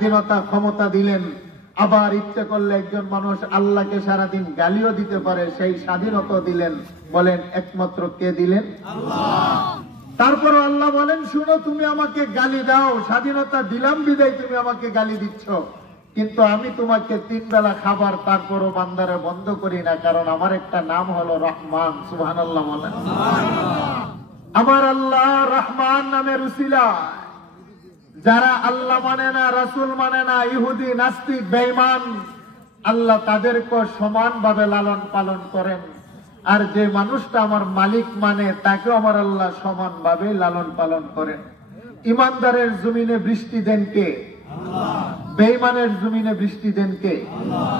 স্বাধীনতা ক্ষমতা দিলেন, আবার ইচ্ছে করলে একজন মানুষ আল্লাহকে সারাদিন গালিও দিতে পারে, সেই স্বাধীনতা দিলেন। বলেন একমাত্র কে দিলেন? আল্লাহ। তারপরও আল্লাহ বলেন, শুনো, তুমি আমাকে গালি দাও, স্বাধীনতা দিলাম বিদায় তুমি আমাকে গালি দিচ্ছ, কিন্তু আমি তোমাকে 3 বেলা খাবার তারপরও বান্দারে বন্ধ করি না, কারণ আমার একটা নাম হলো রহমান। সুবহানাল্লাহ বলেন। আমার আল্লাহ রহমান নামের উসিলা যারা আল্লাহ মানে না, রাসূল মানে না, ইহুদি, নাস্তিক, বেঈমান, আল্লাহ তাদেরকে সমানভাবে লালন পালন করেন। আর যে মানুষটা আমার মালিক মানে তাকেও আমার আল্লাহ সমানভাবে লালন পালন করেন। ইমানদারের জমিনে বৃষ্টি দেন কে? আল্লাহ। বেঈমানের জমিনে বৃষ্টি দেন কে? আল্লাহ।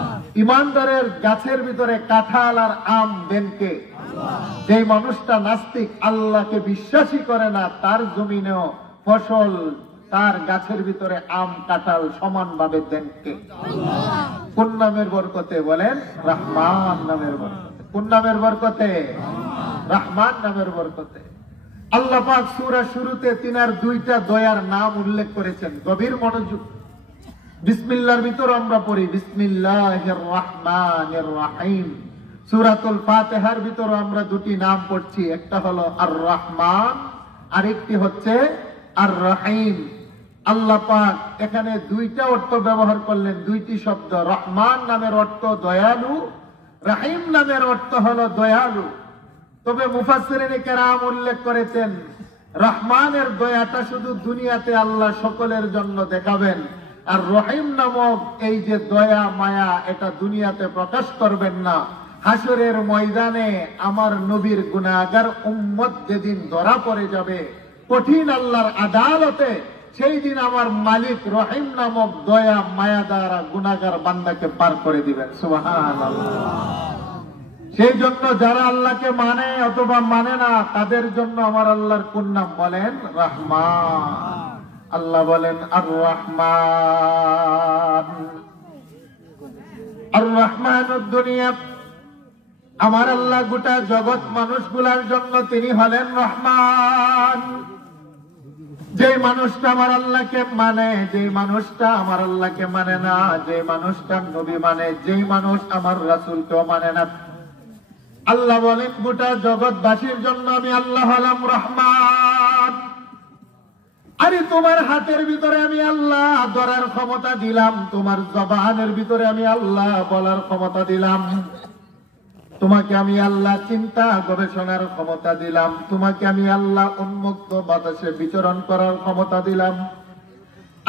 ইমানদারের গাছের ভিতরে কাঁঠাল আর আম দেন কে? আল্লাহ। যে মানুষটা নাস্তিক, আল্লাহকে বিশ্বাসী করে না, তার জমিনেও ফসল, তার গাছের ভিতরে আম কাঁঠাল সমানভাবে দেন কে? আল্লাহ। কোন নামের বরকতে? বলেন রহমান নামের বরকতে। কোন নামের বরকতে? রহমান নামের বরকতে। আল্লাহ পাক সূরা শুরুতে তিনার 2টা দয়ার নাম উল্লেখ করেছেন। গভীর মনোযোগ। বিসমিল্লাহর ভিতর আমরা পড়ি বিসমিল্লাহির রহমানির রহিম। সূরাতুল ফাতিহার ভিতর আমরা 2টি নাম পড়ছি, একটা হলো আর রহমান, আরেকটি হচ্ছে আর রহিম। আল্লাহ পাক এখানে 2টা অর্থ ব্যবহার করলেন, 2টি শব্দ। রহমান নামের অর্থ দয়ালু, রহিম নামের অর্থ হলো দয়ালু। তবে মুফাসসিরিনে কেরাম উল্লেখ করেছেন, রহমানের দয়াটা শুধু দুনিয়াতে আল্লাহ সকলের জন্য দেখাবেন, আর রহিম নামক এই যে দয়া মায়া, এটা দুনিয়াতে প্রকাশ করবেন না। হাসরের ময়দানে আমার নবীর গুনাহগার উম্মত যেদিন ধরা পড়ে যাবে কঠিন আল্লাহর আদালতে, সেই দিন আমার মালিক রহিম নামক দয়া মায়া দ্বারা গুনাহগার বান্দাকে পার করে দিবেন। সুবহানাল্লাহ। সেই জন্য যারা আল্লাহকে মানে অথবা মানে না, তাদের জন্য আমার আল্লাহর কোন নাম? বলেন রহমান। আল্লাহ বলেন আর রহমান। আর রহমানুদ দুনিয়া, আমার আল্লাহ গোটা জগৎ মানুষগুলার জন্য তিনি হলেন রহমান। যে মানুষটা আমার আল্লাহকে মানে, যে মানুষটা আমার আল্লাহকে মানে না, যে মানুষটা নবী মানে, যে মানুষ আমার রাসূলকেও মানে না, আল্লাহ বলেন গোটা জগৎবাসীর জন্য আমি আল্লাহ হলাম রহমান। আরে তোমার হাতের ভিতরে আমি আল্লাহ ধরার ক্ষমতা দিলাম, তোমার জবানের ভিতরে আমি আল্লাহ বলার ক্ষমতা দিলাম, তোমাকে আমি আল্লাহ চিন্তা গবেষণার ক্ষমতা দিলাম, তোমাকে আমি আল্লাহ উন্মুক্ত বাতাসে বিচরণ করার ক্ষমতা দিলাম।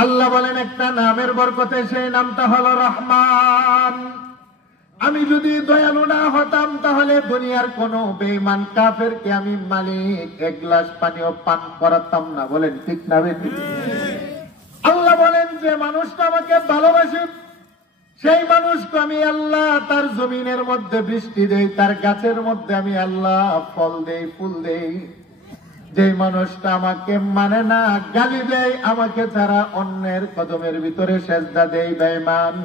আল্লাহ বলেন একটা নামের বরকতে, সেই নামটা হলো রহমান। আমি যদি দয়ালু না হতাম তাহলে দুনিয়ার কোন বেঈমান কাফেরকে আমি মালিক 1 গ্লাস পানিও পান করাতাম না। বলেন ঠিক না বেঠিক? আল্লাহ বলেন যে মানুষটা আমাকে ভালোবাসে, সেই মানুষকে আমি আল্লাহ তার জমিনের মধ্যে বৃষ্টি দেই, তার গাছের মধ্যে আমি আল্লাহ ফল দেই, ফুল দেই। যে মানুষটা আমাকে মানে না, গালি দেয়, আমাকে ছাড়া অন্যের কদমের ভিতরে সেজদা দেই, বেঈমান,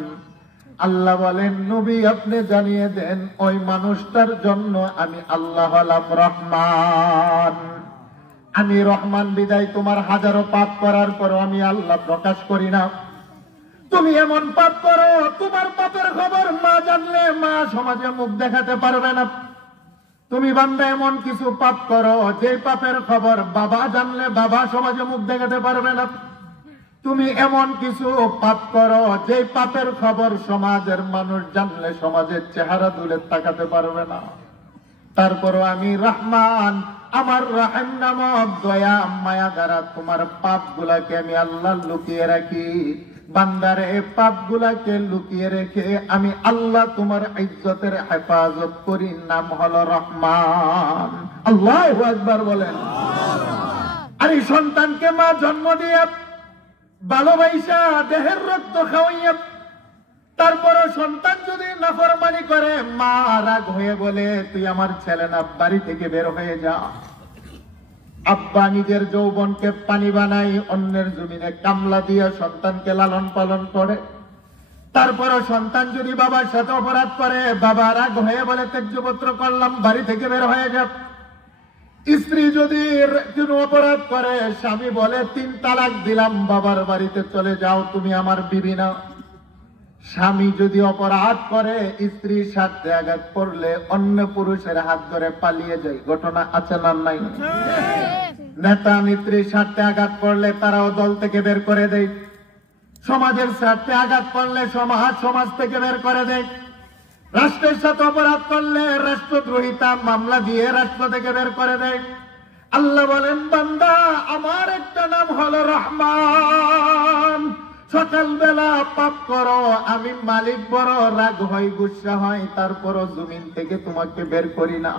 আল্লাহ বলেন নবী আপনি জানিয়ে দেন ওই মানুষটার জন্য আমি আল্লাহ হলাম রহমান। আমি রহমান বিদায় তোমার হাজারো পাপ করার পরও আমি আল্লাহ প্রকাশ করি না। তুমি এমন পাপ করো, তোমার পাপের খবর মা জানলে মা সমাজে মুখ দেখাতে পারবে না। তুমি বান্দা এমন কিছু পাপ করো যে পাপের খবর বাবা জানলে বাবা সমাজে মুখ দেখাতে পারবে না। তুমি এমন কিছু পাপ করো যে পাপের খবর সমাজের মানুষ জানলে সমাজের চেহারা তুলে তাকাতে পারবে না। তারপরও আমি রহমান, আমার রহিম নামক দয়া মায়া দ্বারা তোমার পাপ গুলাকে আমি আল্লাহ লুকিয়ে রাখি। বান্দারে পাপ গুলাকে লুকিয়ে রেখে আমি আল্লাহ তোমার ইজ্জতের হেফাজত করি, নাম হলো রহমান। আল্লাহু আকবার বলেন। আর এই সন্তানকে মা জন্ম দিয়ে ভালোবাসা দেহের রক্ত খাওয়াইয়া, তারপরও সন্তান যদি নাফরমানি করে, মা রাগ হয়ে বলে তুই আমার ছেলে না, বাড়ি থেকে বের হয়ে যা। আব্বা নিজের যৌবনকে পানি বানাই অন্যের জমিনে কামলা দিয়ে সন্তানকে লালন পালন করে। তারপরও সন্তান যদি বাবার সাথে অপরাধ করে, বাবা রাগ হয়ে বলে ত্যায্যপুত্র করলাম, বাড়ি থেকে বের হয়ে যা। স্ত্রী যদি কোনো অপরাধ করে, স্বামী বলে 3 তালাক দিলাম, বাবার বাড়িতে চলে যাও, তুমি আমার বিবি না। স্বামী যদি অপরাধ করে, স্ত্রীর স্বার্থে আঘাত করলে অন্য পুরুষের হাত ধরে পালিয়ে যায়। ঘটনা আছে না নাই? নেতা নেত্রীর স্বার্থে আঘাত করলে তারাও দল থেকে বের করে দেয়। সমাজের স্বার্থে আঘাত করলে সমাজ থেকে বের করে দেয়। রাষ্ট্রের সাথে অপরাধ করলে রাষ্ট্রদ্রোহিতা মামলা দিয়ে রাষ্ট্র থেকে বের করে দেয়। আল্লাহ বলেন, বান্দা আমার একটা নাম হলো রহমান। সকালবেলা পাপ করো, আমি মালিক বড় রাগ হয়, গুসা হয়, তারপরও জমিন থেকে তোমাকে বের করি না।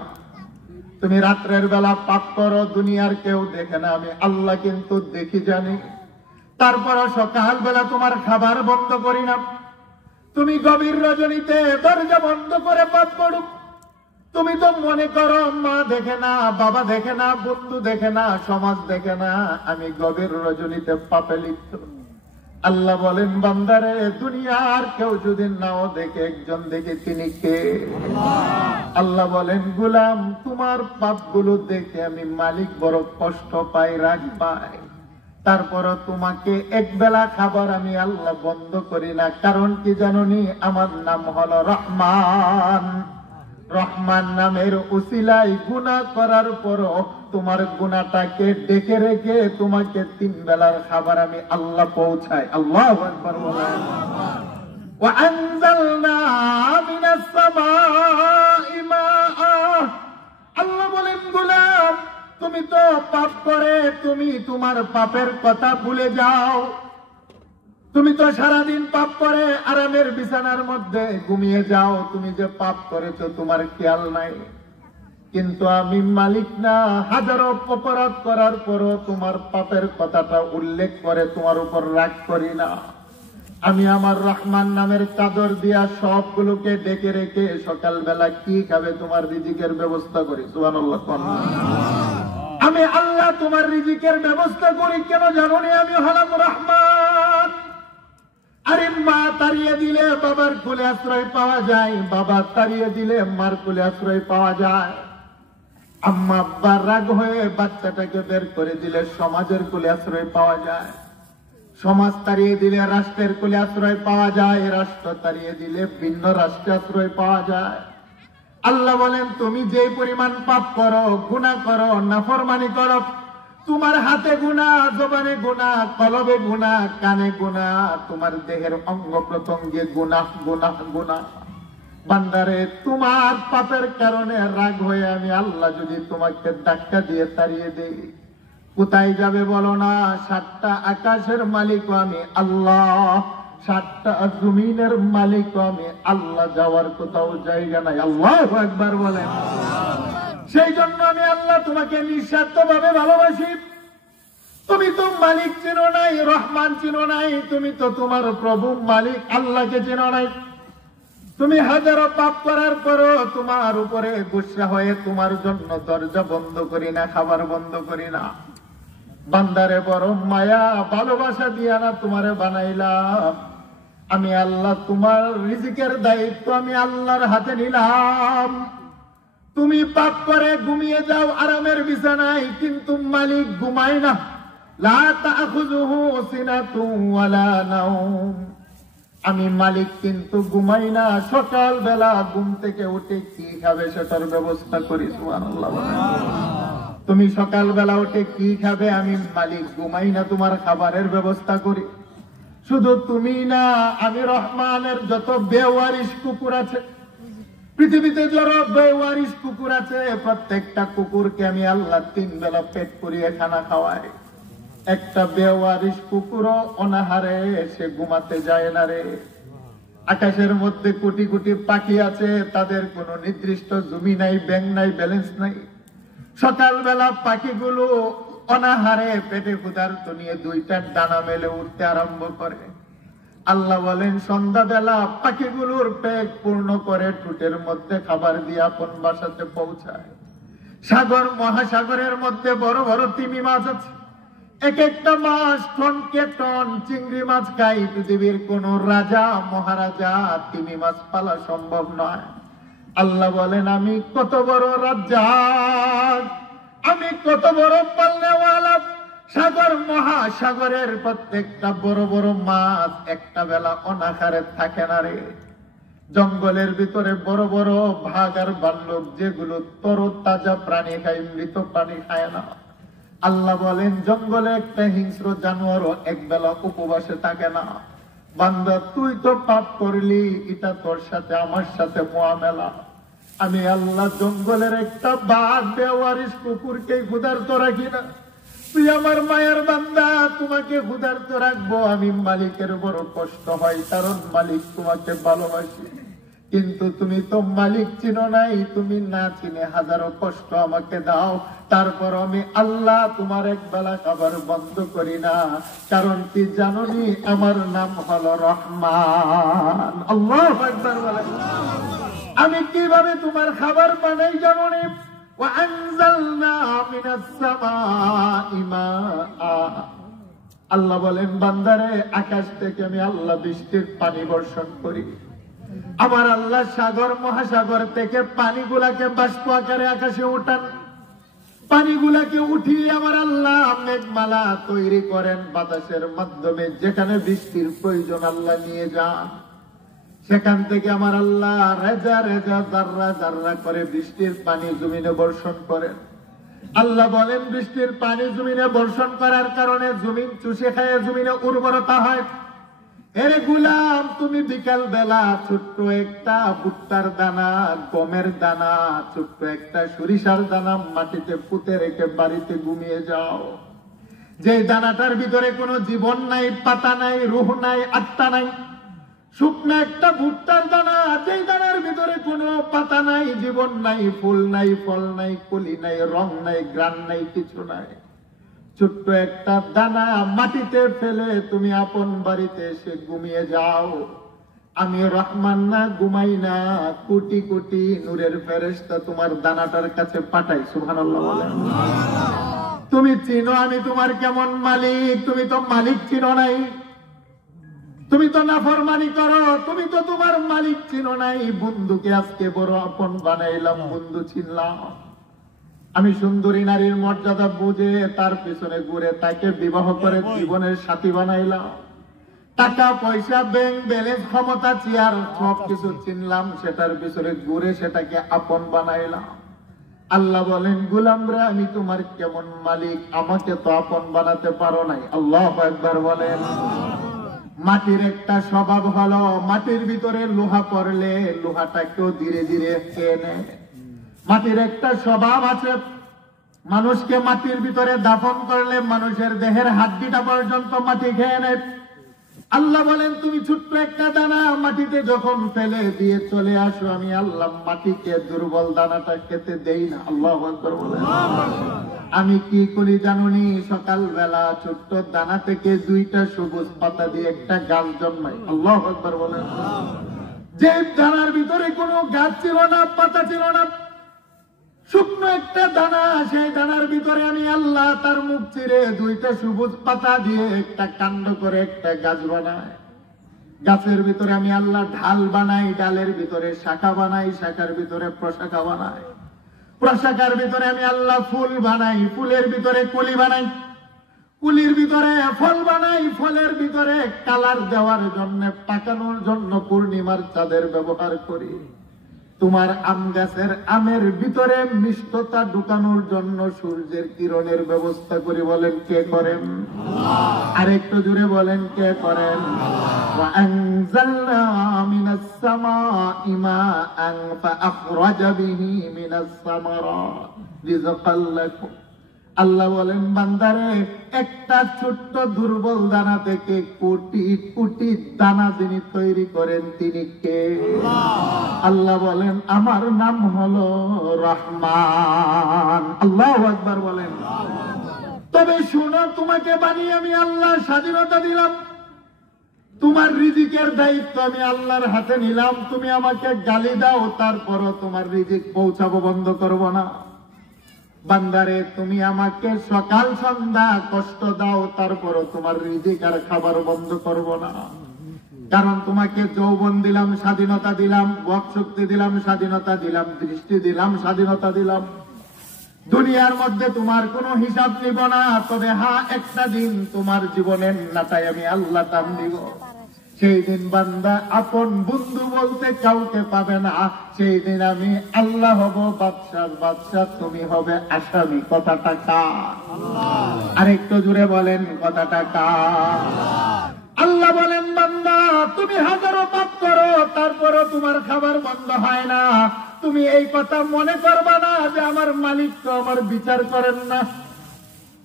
তুমি রাত্রের বেলা পাপ করো, দুনিয়ার কেউ দেখে না, আমি আল্লাহ কিন্তু দেখি জানি। তারপরও সকালবেলা তোমার খাবার বন্ধ করি না। তুমি গভীর রজনীতে দরজা বন্ধ করে পাপ করো। তুমি তো মনে করো মা দেখে না, বাবা দেখে না, বন্ধু দেখে না, সমাজ দেখে না, আমি গভীর রজনীতে পাপে লিপ্ত। আল্লাহ বলেন, বান্দারে দুনিয়ার কেউ যদি নাও দেখে, একজন দেখে, তিনি কে? আল্লাহ বলেন, গোলাম তোমার পাপগুলো দেখে আমি মালিক বড় কষ্ট পাই, রাগ পাই। তারপরও তোমাকে একবেলা খাবার আমি আল্লাহ বন্ধ করি না। কারণ কি জানোনি? আমার নাম হলো রহমান। রহমান নামের উসিলায় গুনাহ করার পরও তোমার গুনাহটাকে ডেকে রেখে তোমাকে 3 বেলার খাবার আমি আল্লাহ পৌঁছাই। আল্লাহু আকবার বলেন। ওয়া আনজালনা মিনাস সামাই মাআ। আল্লাহ বলেন, গোলাম তুমি তো পাপ করে তুমি তোমার পাপের কথা ভুলে যাও। তুমি তো সারাদিন পাপ করে আরামের বিছানার মধ্যে ঘুমিয়ে যাও। তুমি যে পাপ করেছো তোমার খেয়াল নাই। কিন্তু আমি মালিক না, হাজারো অপরাধ করার পরও তোমার পাপের কথাটা উল্লেখ করে তোমার উপর রাগ করি না। আমি আমার রহমান নামের চাদর দিয়া সবগুলোকে ডেকে রেখে সকালবেলা কি খাবে তোমার রিজিকের ব্যবস্থা করি। সুবহানাল্লাহ। আমি আল্লাহ তোমার রিজিকের ব্যবস্থা করি। কেন জানোনি? আমি হলাম রহমান। আরে মা তাড়িয়ে দিলে বাবার কোলে আশ্রয় পাওয়া যায়, বাবা তাড়িয়ে দিলে মার কোলে আশ্রয় পাওয়া যায়। আম্মা আব্বা রাগ হয়ে বাচ্চাটাকে বের করে দিলে সমাজের কোলে আশ্রয় পাওয়া যায়। সমাজ তাড়িয়ে দিলে রাষ্ট্রের কোলে আশ্রয় পাওয়া যায়। রাষ্ট্র তাড়িয়ে দিলে ভিন্ন রাষ্ট্রে আশ্রয় পাওয়া যায়। আল্লাহ বলেন, তুমি যে পরিমাণ পাপ করো, গুনাহ করো, নাফরমানি করো, তোমার হাতে গুনাহ, জবানে গুনাহ, কলবে গুনাহ, কানে গুনাহ, তোমার দেহের অঙ্গ প্রত্যঙ্গে গুনাহ গুনাহ গুনাহ। বান্দারে তোমার পাপের কারণে রাগ হয়ে আমি আল্লাহ যদি তোমাকে ধাক্কা দিয়ে তাড়িয়ে দেই, কোথায় যাবে বলো না? 7টা আকাশের মালিক আমি আল্লাহ, 7টা জমিনের মালিক আমি আল্লাহ, যাওয়ার কোথাও জায়গা নাই। আল্লাহু আকবার বলেন। সেই জন্য আমি আল্লাহ তোমাকে নিঃস্বার্থ ভাবে ভালোবাসি। তুমি তো মালিক চিনো নাই, রহমান চিনো নাই, তুমি তো তোমার প্রভু মালিক আল্লাহকে চিনো নাই। তুমি হাজারো পাপ করার পরও তোমার উপরে গুসা হয়ে তোমার জন্য দরজা বন্ধ করি না, খাবার বন্ধ করি না। বান্দারে বড় মায়া ভালোবাসা দিয়া না তোমারে বানাইলাম। আমি আল্লাহ তোমার রিজিকের দায়িত্ব আমি আল্লাহর হাতে নিলাম। তুমি পাপ করে ঘুমিয়ে যাও আরামের বিছানায়, কিন্তু মালিক ঘুমায় না। লা তাখুযুহু সিনাতুন ওয়ালা নাওম। আমি মালিক কিন্তু ঘুমাই না। সকাল বেলা ঘুম থেকে উঠে কি খাবে সেটার ব্যবস্থা করি। সুবহানাল্লাহ। তুমি সকাল বেলা উঠে কি খাবে, আমি মালিক ঘুমাই না, তোমার খাবারের ব্যবস্থা করি। শুধু তুমি না, আমি রহমানের যত বেওয়ারিশ কুকুর আছে পৃথিবীতে, যত বেওয়ারিশ কুকুর আছে, প্রত্যেকটা কুকুরকে আমি আল্লাহ 3 বেলা পেট পুরিয়ে খানা খাওয়াই। একটা বেওয়ারিশ কুকুরও অনাহারে সে ঘুমাতে যায় না রে। আকাশের মধ্যে কোটি কোটি পাখি আছে, তাদের কোনো নির্দিষ্ট জমি নাই, ব্যাংক নাই, ব্যালেন্স নাই। সকালবেলা পাখিগুলো অনাহারে পেটে ক্ষুধার্ত নিয়ে 2টা ডানা মেলে উঠতে আরম্ভ করে। আল্লাহ বলেন, সন্ধ্যাবেলা পাখিগুলোর পেট পূর্ণ করে ঠোঁটের মধ্যে খাবার দিয়ে আপন বাসাতে পৌঁছায়। সাগর মহাসাগরের মধ্যে বড় বড় তিমি মাছ আছে। এক একটা মাছ টনকে টন চিংড়ি মাছ খাই। পৃথিবীর কোন রাজা মহারাজা তিমি মাছ পালা সম্ভব নয়। আল্লাহ বলেন, আমি কত বড় রাজ্জাক, আমি কত বড় পাল্লেওয়ালা, সাগর মহাসাগরের প্রত্যেকটা বড় বড় মাছ একটা বেলা অনাহারে থাকে না রে। জঙ্গলের ভিতরে বড় বড় বাঘ আর ভাল্লুক যেগুলো তরতাজা প্রাণী খায়, মৃত প্রাণী খায় না। আল্লাহ বলেন জঙ্গলে একটা হিংস্র জানোয়ারও এক বেলা উপবাসে থাকে না। বান্দা তুই তো পাপ করলি, এটা তোর সাথে আমার সাথে মুআমেলা। আমি আল্লাহ জঙ্গলের একটা বাঘ বেওয়ারিশ কুকুরকে ক্ষুধার্ত রাখি না। তুই আমার মায়ের বান্দা, তোমাকে ক্ষুধার্ত রাখবো। আমি মালিকের বড় কষ্ট হয়, কারণ মালিক তোমাকে ভালোবাসি। কিন্তু তুমি তো মালিক চিনো নাই, তুমি না চিনে হাজারো কষ্ট আমাকে দাও। তারপর আমি আল্লাহ তোমার এক বেলা খাবার বন্ধ করি না, কারণ কি জানোনি আমার নাম হলো রহমান। আল্লাহু আকবার বলেন। আমি কিভাবে তোমার খাবার বানাই জানোনি? وأنزلنا من السماء ماء। আল্লাহ বলেন বান্দারে, আকাশ থেকে আমি আল্লাহ বৃষ্টির পানি বর্ষণ করি। আমার আল্লাহ সাগর মহাসাগর থেকে পানিগুলাকে বাষ্প আকারে আকাশে উঠান। পানিগুলাকে উঠিয়ে আমার আল্লাহ মেঘমালা তৈরি করেন বাতাসের মাধ্যমে। যেখানে বৃষ্টির প্রয়োজন আল্লাহ নিয়ে যান, সেখান থেকে আমার আল্লাহ রেজা রেজা জাররা জাররা করে বৃষ্টির পানি জমিনে বর্ষণ করেন। আল্লাহ বলেন বৃষ্টির পানি জমিনে বর্ষণ করার কারণে জমিন চুষে খায়, জমিনে উর্বরতা হয়। এরে গুলাম, তুমি বিকাল বেলা ছোট্ট একটা ভুট্টার দানা, গমের দানা, ছোট্ট একটা সরিষার দানা মাটিতে পুঁতে রেখে বাড়িতে ঘুমিয়ে যাও। যে দানাটার ভিতরে কোনো জীবন নাই, পাতা নাই, রূহ নাই, আত্মা নাই। শুকনা একটা ভুট্টার দানা, যেই দানার ভিতরে কোনো পাতা নাই, জীবন নাই, ফুল নাই, ফল নাই, কলি নাই, রং নাই, গ্রান নাই, কিছু নাই। ছোট্ট একটা দানা মাটিতে ফেলে তুমি আপন বাড়িতে এসে ঘুমিয়ে যাও। আমি রহমান না, ঘুমাই না, কোটি কোটি নূরের ফেরেশতা তোমার দানাটার কাছে পাঠাই। সুবহানাল্লাহ বলেন। তুমি চিনো আমি তোমার কেমন মালিক? তুমি তো মালিক চিনো নাই, তুমি তো নাফরমানি করো, তুমি তো তোমার মালিক চিনো নাই। বন্ধুকে আজকে বড় আপন বানাইলাম, বন্ধু চিনলাম। আমি সুন্দরী নারীর মর্যাদা বুঝে তার পিছনে ঘুরে তাকে বিবাহ করে জীবনের সাথী বানাইলাম। টাকা পয়সা, ব্যাংক ব্যালেন্স, ক্ষমতা, চেয়ার সবকিছু চিনলাম, সেটার পিছনে ঘুরে সেটাকে আপন বানাইলাম। আল্লাহ বলেন গোলামরা, আমি তোমার কেমন মালিক? আমাকে তো আপন বানাতে পারো নাই। আল্লাহু আকবার বলেন। মাটির একটা স্বভাব হলো, মাটির ভিতরে লোহা পড়লে লোহাটাকেও ধীরে ধীরে খেয়ে নেয়। মাটির একটা স্বভাব আছে, মানুষকে মাটির ভিতরে দাফন করলে মানুষের দেহের হাড্ডিটা পর্যন্ত মাটি খেয়ে নেয়। আল্লাহ বলেন তুমি ছোট্ট একটা দানা মাটিতে যখন ফেলে দিয়ে চলে আসো, আমি আল্লাহ মাটিকে দুর্বল দানাটা খেতে দেই না। আল্লাহু আকবার বলেন। আমি কি করি জানুনি? সকালবেলা ছোট্ট দানা থেকে দুইটা সবুজ পাতা দিয়ে একটা গাছ জন্মায়। আল্লাহু আকবার বলেন। যে দানার ভিতরে কোনো গাছ ছিল না, পাতা ছিল না, শুকনো একটা দানা, সেই দানার ভিতরে আমি আল্লাহ তার মুখ চিরে দুইটা সবুজ পাতা দিয়ে একটা কাণ্ড করে একটা গাছ বানাই। গাছের ভিতরে আমি আল্লাহ ঢাল বানাই, ডালের ভিতরে শাখা বানাই, শাখার ভিতরে প্রশাখা বানাই, প্রশাখার ভিতরে আমি আল্লাহ ফুল বানাই, ফুলের ভিতরে কলি বানাই, কুলির ভিতরে ফল বানাই, ফলের ভিতরে কালার দেওয়ার জন্য, পাকানোর জন্য পূর্ণিমার চাঁদের ব্যবহার করি। তোমার আম গাছের আমের ভিতরে মিষ্টতা ঢুকানোর জন্য সূর্যের কিরণের ব্যবস্থা করি। বলেন কে করেন? আরেকটু জোরে বলেন কে করেন? وأنزلنا من السماء ماء فأخرج به من الثمرات رزقا لكم। আল্লাহ বলেন বান্দারে, একটা ছোট্ট দুর্বল দানা থেকে কোটি কোটি দানা যিনি তৈরি করেন তিনি কে? আল্লাহ বলেন আমার নাম হলো রহমান। আল্লাহু আকবার বলেন। তবে শোনো, তোমাকে বানিয়ে আমি আল্লাহ স্বাধীনতা দিলাম, তোমার রিজিকের দায়িত্ব আমি আল্লাহর হাতে নিলাম। তুমি আমাকে গালি দাও, তারপরও তোমার রিজিক পৌঁছাবো বন্ধ করব না। বান্দারে, তুমি আমাকে সকাল সন্ধ্যা কষ্ট দাও, তারপরও তোমার রিজিক আর খাবার বন্ধ করব না। কারণ তোমাকে যৌবন দিলাম, স্বাধীনতা দিলাম, বক শক্তি দিলাম, স্বাধীনতা দিলাম, দৃষ্টি দিলাম, স্বাধীনতা দিলাম। দুনিয়ার মধ্যে তোমার কোনো হিসাব নিব না, তবে হ্যাঁ একটা দিন তোমার জীবনের নাটায় আমি আল্লাহ টান দিব। সেই দিন বান্দা আপন বন্ধু বলতে কাউকে পাবে না। সেই দিন আমি আল্লাহ হব বাদশার বাদশা, তুমি হবে আসামি। কথাটা কার? আরেকটু জুড়ে বলেন কথাটা কার? আল্লাহ বলেন বান্দা তুমি হাজারো পাপ করো, তারপরও তোমার খাবার বন্ধ হয় না। তুমি এই কথা মনে করবা না যে আমার মালিক তো আমার বিচার করেন না।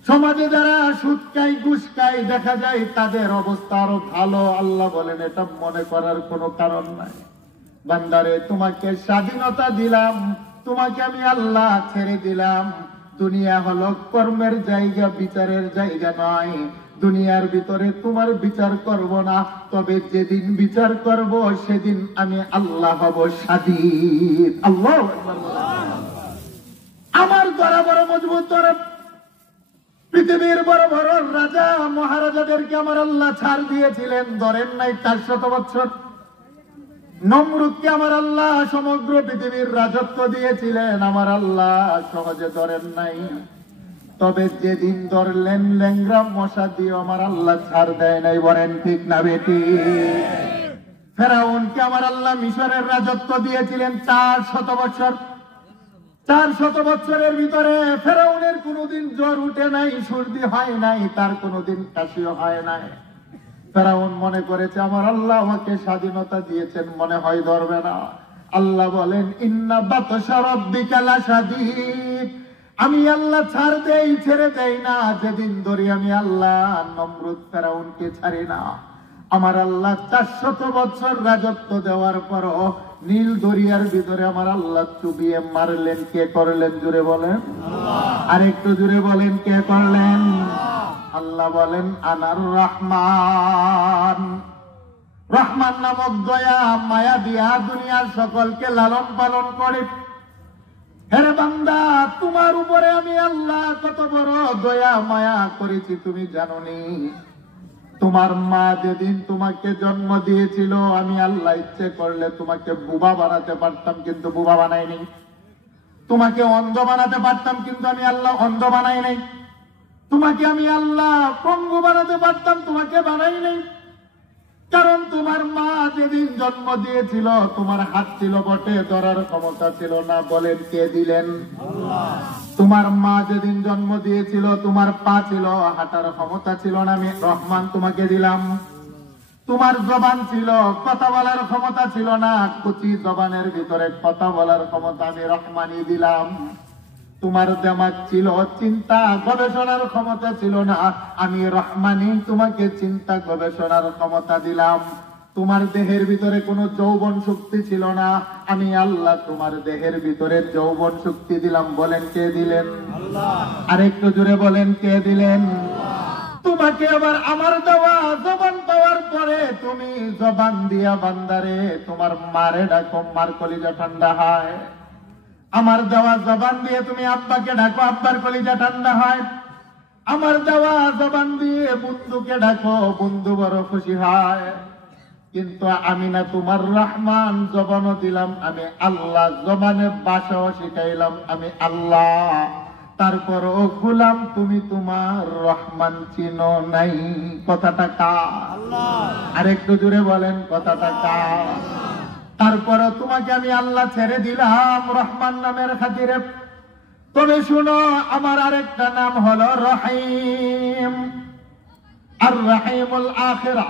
সমাজে যারা সুদ খায় ঘুষ খায় দেখা যায় তাদের অবস্থা আরো ভালো। আল্লাহ বলেন এটা মনে করার কোনো কারণ নাই। বান্দারে তোমাকে স্বাধীনতা দিলাম, তোমাকে আমি আল্লাহ ছেড়ে দিলাম। দুনিয়া হলো কর্মের জায়গা, বিচারের জায়গা নয়। দুনিয়ার ভিতরে তোমার বিচার করব না, তবে যেদিন বিচার করব সেদিন আমি আল্লাহ হব স্বাধীন। আল্লাহ আমার দ্বারা বড় মজবুত ধরে। পৃথিবীর বড় বড় রাজা মহারাজাদেরকে আমার আল্লাহ ছাড় দিয়েছিলেন, ধরেন নাই 400 বছর। নমরুদকে আমার আল্লাহ সমগ্র পৃথিবীর রাজত্ব দিয়েছিলেন, আমার আল্লাহ সহজে ধরেন নাই। তবে যেদিন ধরলেন ল্যাংরা মশা দিয়ে আমার আল্লাহ ছাড় দেয় নাই। বলেন ঠিক না বেটি? ফেরাউনকে আমার আল্লাহ মিশরের রাজত্ব দিয়েছিলেন 400 বছর। 400 বছরের ভিতরে ফেরাউনের কোনোদিন জ্বর উঠে নাই, সর্দি হয় নাই, তার কোনোদিন কাশিও হয় নাই। ফেরাউন মনে করেছে আমার আল্লাহ আমাকে স্বাধীনতা দিয়েছেন, মনে হয় ধরবে না। আল্লাহ বলেন ইন্না বাতশা রাব্বিকা লাশাদীদ। আমি আল্লাহ ছাড় দেই, ছেড়ে দেই না। যেদিন ধরি আমি আল্লাহ নমরুদ ফেরাউনকে ছাড়ি না। আমার আল্লাহ 400 বছর রাজত্ব দেওয়ার পরও নীল দরিয়ার ভিতরে আমার আল্লাহ চুবিয়ে মারলেন। কে করলেন? জুড়ে বলেন। আর একটু জুড়ে বলেন কে করলেন? আল্লাহ বলেন আনার রহমান। রহমান নামক দয়া মায়া দিয়া দুনিয়ার সকলকে লালন পালন করে। হেরে বান্দা তোমার উপরে আমি আল্লাহ কত বড় দয়া মায়া করেছি তুমি জানোনি? তোমার মা যেদিন তোমাকে জন্ম দিয়েছিল আমি আল্লাহ ইচ্ছে করলে তোমাকে বুবা বানাতে পারতাম, কিন্তু বুবা বানাই নাই। তোমাকে অন্ধ বানাতে পারতাম, কিন্তু আমি আল্লাহ অন্ধ বানাই নাই। তোমাকে আমি আল্লাহ পঙ্গু বানাতে পারতাম, তোমাকে বানাই নাই। কারণ তোমার মা যেদিন জন্ম দিয়েছিল তোমার হাত ছিল বটে, ধরার ক্ষমতা ছিল না। বলেন কে দিলেন? তোমার মা যেদিন জন্ম দিয়েছিল তোমার পা ছিল, হাঁটার ক্ষমতা ছিল না, আমি রহমান তোমাকে দিলাম। তোমার জবান ছিল, কথা বলার ক্ষমতা ছিল না, কুচি জবানের ভিতরে কথা বলার ক্ষমতা আমি রহমানই দিলাম। তোমার দেমাগ ছিল, চিন্তা গবেষণার ক্ষমতা ছিল না, আমি রহমানই তোমাকে চিন্তা গবেষণার ক্ষমতা দিলাম। তোমার দেহের ভিতরে কোনো যৌবন শক্তি ছিল না, আমি আল্লাহ তোমার দেহের ভিতরে যৌবন শক্তি দিলাম। বলেন কে দিলেন? আর একটু জোরে বলেন কে দিলেন? তোমাকে আবার আমার দেওয়া জবান পাওয়ার পরে তুমি জবান দিয়া বান্দারে তোমার মারে ডাকো, মার কলিজা ঠান্ডা হয়। আমার দেওয়া জবান দিয়ে তুমি আব্বাকে ডাকো, আব্বার কলিজা ঠান্ডা হয়। আমার দেওয়া জবান দিয়ে বন্ধুকে ডাকো, বন্ধু বড় খুশি হয়। কিন্তু আমি না তোমার রহমান, জবানও দিলাম আমি আল্লাহ, জবানে ভাষাও শিখাইলাম আমি আল্লাহ। তারপরও গোলাম তুমি তোমার রহমান চিনো নাই। কথাটা কার? আর একটু জোরে বলেন কথাটা কার? তারপরও তোমাকে আমি আল্লাহ ছেড়ে দিলাম রহমান নামের খাতিরে। তবে শুনো আমার আরেকটা নাম হলো রহিম, আর রহিমুল আখিরা।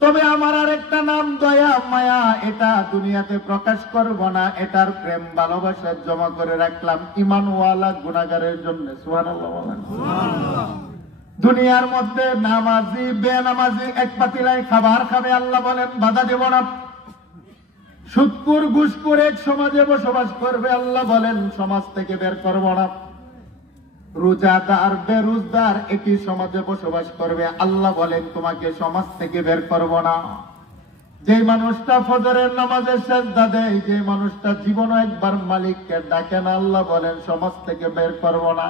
তবে আমার আরেকটা নাম দয়া মায়া, এটা দুনিয়াতে প্রকাশ করব না। এটার প্রেম ভালোবাসা জমা করে রাখলাম ইমানওয়ালা গুনাহগারের জন্য। সুবহানাল্লাহ বলেন। দুনিয়ার মধ্যে নামাজি বেনামাজি এক পাতিলায় খাবার খাবে, আল্লাহ বলেন বাধা দেব না। সুদখোর ঘুষখোর এক সমাজে বসবাস করবে, আল্লাহ বলেন সমাজ থেকে বের করব না। রোজাদার বেরোজগার একই সমাজে বসবাস করবে, আল্লাহ বলেন তোমাকে সমাজ থেকে বের করব না। যে মানুষটা ফজরের নামাজে সেজদা দেয়, যে মানুষটা জীবনে একবার মালিককে ডাকে না, আল্লাহ বলেন সমাজ থেকে বের করব না।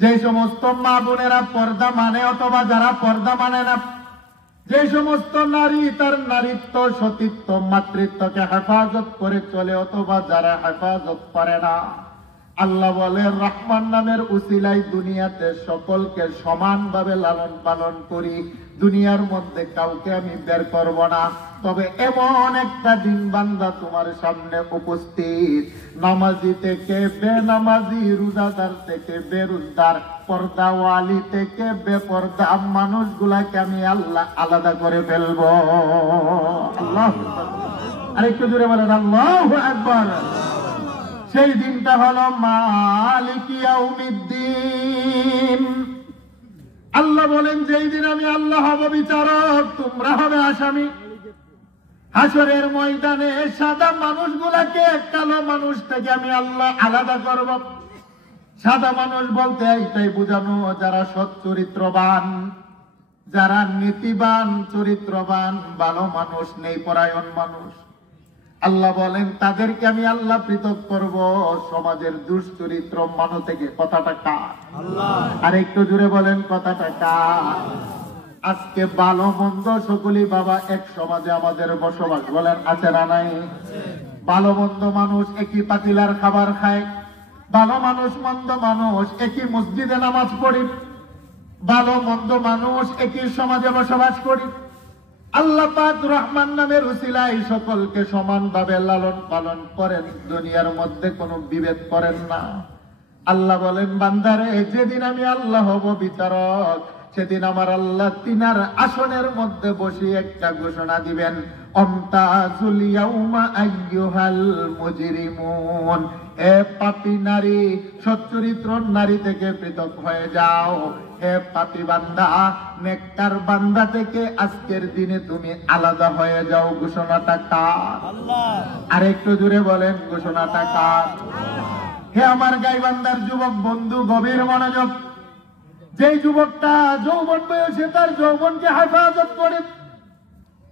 যে সমস্ত মা বোনেরা পর্দা মানে অথবা যারা পর্দা মানে না, যে সমস্ত নারী তার নারীত্ব সতীত্ব মাতৃত্বকে হেফাজত করে চলে অথবা যারা হেফাজত করে না, আল্লাহ বলে রহমান নামের উসিলায় দুনিয়াতে সকলকে সমানভাবে লালন পালন করি, দুনিয়ার মধ্যে কাউকে আমি বের করব না। তবে এমন একটা দিন বান্দা তোমার সামনে উপস্থিত, নামাজি থেকে বেনামাজি, রোজাদার থেকে বেরোজগার, পর্দাওয়ালি থেকে বেপর্দা মানুষগুলাকে আমি আল্লাহ আলাদা করে ফেলবো। আল্লাহ, আরেকটু জোরে বলেন আল্লাহু আকবার। সেই দিনটা হলো মালিক ইয়াউমিদ্দিন। আল্লাহ বলেন যেই দিন আমি আল্লাহ হব বিচারক, তোমরা হবে আসামি। হাসরের ময়দানে সাদা মানুষগুলাকে কালো মানুষ থেকে আমি আল্লাহ আলাদা করব। সাদা মানুষ বলতে এইটাই বোঝানো যারা সৎ চরিত্রবান, যারা নীতিবান চরিত্রবান, ভালো মানুষ নেই পরায়ণ মানুষ। আল্লাহ বলেন তাদেরকে আমি আল্লাহ পৃথক করব সমাজের দুশ্চরিত্র মানুষ থেকে। কথাটা কার? আর একটু জুড়ে বলেন কথাটা কার? আজকে ভালো মন্দ সকলেই বাবা এক সমাজে আমাদের বসবাস, বলেন আছে না নাই? ভালো মন্দ মানুষ একই পাতিলার খাবার খায়, ভালো মানুষ মন্দ মানুষ একই মসজিদে নামাজ পড়ি, ভালো মন্দ মানুষ একই সমাজে বসবাস করি। আল্লাহ পাক রহমান নামের উসিলায় সকলকে সমানভাবে লালন পালন করেন, দুনিয়ার মধ্যে কোনো বিভেদ করেন না। আল্লাহ বলেন বান্দারে যেদিন আমি আল্লাহ হব বিচারক, সেদিন আমার আল্লাহ তিনার আসনের মধ্যে বসে একটা ঘোষণা দিবেন, আমতাজুল ইয়াউমা আইয়ুহাল মুজরিমুন, এ পাপী নারী, সচ্চরিত্র নারী থেকে পৃথক হয়ে যাও। হে পাপী বান্দা, নেককার বান্দা থেকে আজকের দিনে তুমি আলাদা হয়ে যাও। ঘোষণাটা কার? আর একটু জুড়ে বলেন ঘোষণাটা কার? হে আমার গাইবান্দার যুবক বন্ধু, গভীর মনোযোগ। যেই যুবকটা যৌবন বয়সে তার যৌবনকে হেফাজত করে,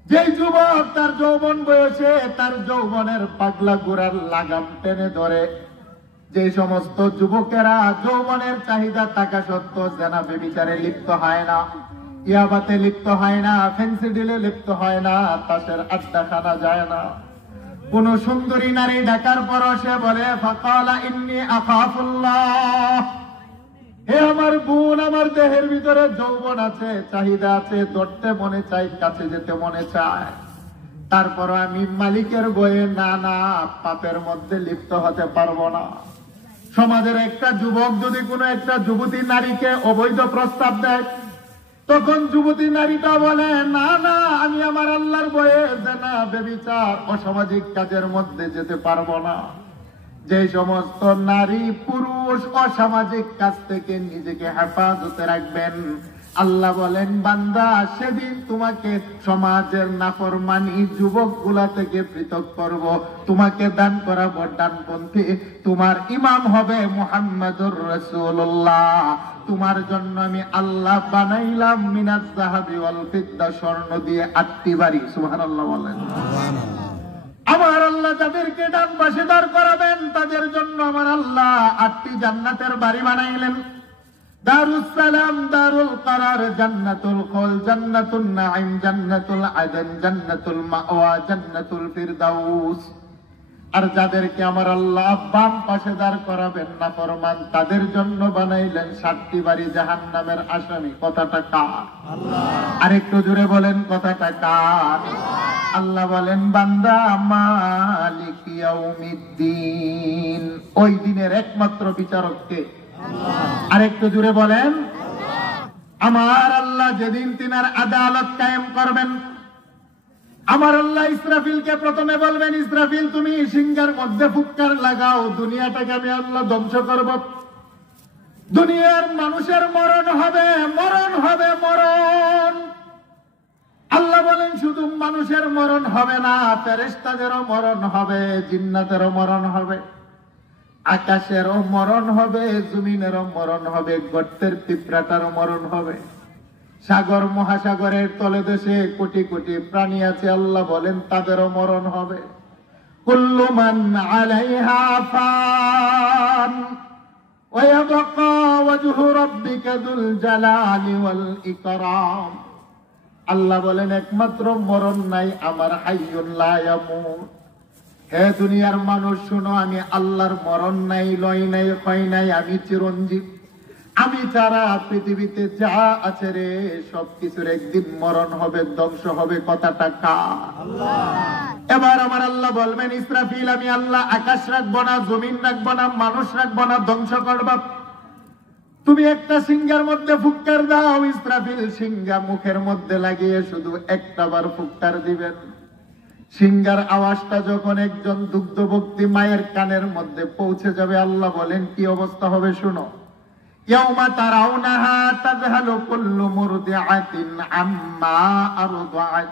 যেই যুবক তার যৌবন বয়সে তার যৌবনের পাগলা গোড়ার লাগাম টেনে ধরে, যে সমস্ত যুবকেরা যৌবনের চাহিদা থাকা সত্ত্বেও জেনা ব্যভিচারে লিপ্ত হয় না, ইয়াবাতে লিপ্ত হয় না, ফেন্সিডিলে লিপ্ত হয় না, তাসের আড্ডা খানা যায় না, কোন সুন্দরী নারী ডাকার পর সে বলে ফাকালা ইন্নী আখাফুল্লাহ, হে আমার বোন, আমার দেহের ভিতরে যৌবন আছে, চাহিদা আছে, ধরতে মনে চাই, কাছে যেতে মনে চায়, তারপর আমি মালিকের বয়ে না না পাপের মধ্যে লিপ্ত হতে পারবো না। সমাজের একটা যুবক যদি কোনো একটা যুবতী নারীকে অবৈধ প্রস্তাব দেয়, তখন যুবতী নারীটা বলে না না, আমি আমার আল্লাহর বয়ে জেনা ব্যভিচার অসামাজিক কাজের মধ্যে যেতে পারবো না। যে সমস্ত নারী পুরুষ অসামাজিক কাজ থেকে নিজেকে হেফাজতে রাখবেন, আল্লাহ বলেন বান্দা সেদিন তোমাকে সমাজের নাফরমানি যুবক গুলা থেকে পৃথক করব, তোমাকে দান করাবো ডানপন্থী, তোমার ইমাম হবে মুহাম্মাদুর রাসূলুল্লাহ। তোমার জন্য আমি আল্লাহ বানাইলাম মিনাজ যাহাবি ওয়াল ফিদ্দা, স্বর্ণ দিয়ে 8টি বাড়ি। সুবহানাল্লাহ বলেন। আমার আল্লাহ যাদেরকে ডান পাশে দাঁড় করাবেন তাদের জন্য আমার আল্লাহ 8টি জান্নাতের বাড়ি বানাইলেন। দারুস সালাম, দারুল করার, জান্নাতুল খুল, জান্নাতুন নাঈম, জান্নাতুল আদন, জান্নাতুল মাওয়া, জান্নাতুল ফিরদাউস। আর যাদেরকে আমার আল্লাহ বাম পাশে দাঁড় করাবেন না ফরমান, তাদের জন্য বানাইলেন 7টি বাড়ি জাহান্নামের আসামি। কথাটা কার? আল্লাহ। আর একটু জোরে বলেন কথাটা কার? আল্লাহ বলেন বান্দা মালিক ইয়াউমিদ্দিন, ওই দিনের একমাত্র বিচারক কে? আর একটু জুড়ে বলেন আমার আল্লাহ যেদিন তিনার আদালত কায়েম করবেন, আমার আল্লাহ ইসরাফিলকে প্রথমে বলবেন, ইসরাফিল তুমি সিংহের মধ্যে ফুৎকার লাগাও, দুনিয়াটাকে আমি আল্লাহ ধ্বংস করব। দুনিয়ার মানুষের মরণ হবে, মরণ হবে, মরণ। আল্লাহ বলেন শুধু মানুষের মরণ হবে না, ফেরেশতাদেরও মরণ হবে, জিন্নাতেরও মরণ হবে, আকাশেরও মরণ হবে, জমিনেরও মরণ হবে, গর্তের পিঁপড়াটারও মরণ হবে, সাগর মহাসাগরের তলদেশে কোটি কোটি প্রাণী আছে, আল্লাহ বলেন তাদেরও মরণ হবে। কুল্লু মান আলাইহা ফান ওয়া ইয়াবকা ওয়াজহু রাব্বিকা যুল জালালি ওয়াল ইকরাম। আল্লাহ বলেন একমাত্র মরণ নাই আমার হাইয়ুল লা ইয়ামুত, হে দুনিয়ার মানুষ শুনো, আমি আল্লাহর মরণ নাই, লয় নাই, ক্ষয় নাই, আমি চিরঞ্জীব। আমি ছাড়া পৃথিবীতে যা আছে রে সবকিছুর একদিন মরণ হবে, ধ্বংস হবে। কথাটা কার? এবার আমার আল্লাহ বলবেন, ইসরাফিল, আমি আল্লাহ আকাশ রাখবো না, জমিন রাখবো না, মানুষ রাখবো না, ধ্বংস করবা। তুমি একটা সিংহার মধ্যে ফুৎকার দাও। ইসরাফিল সিংহা মুখের মধ্যে লাগিয়ে শুধু একটা বার ফুৎকার দিবেন। সিংহার আওয়াজটা যখন একজন দুগ্ধভক্তি মায়ের কানের মধ্যে পৌঁছে যাবে, আল্লাহ বলেন কি অবস্থা হবে শুনো। ইয়াউমা তারাউনাহা তাযহালু কুল্লু মুরদিআতিন আম্মা আরদাআত।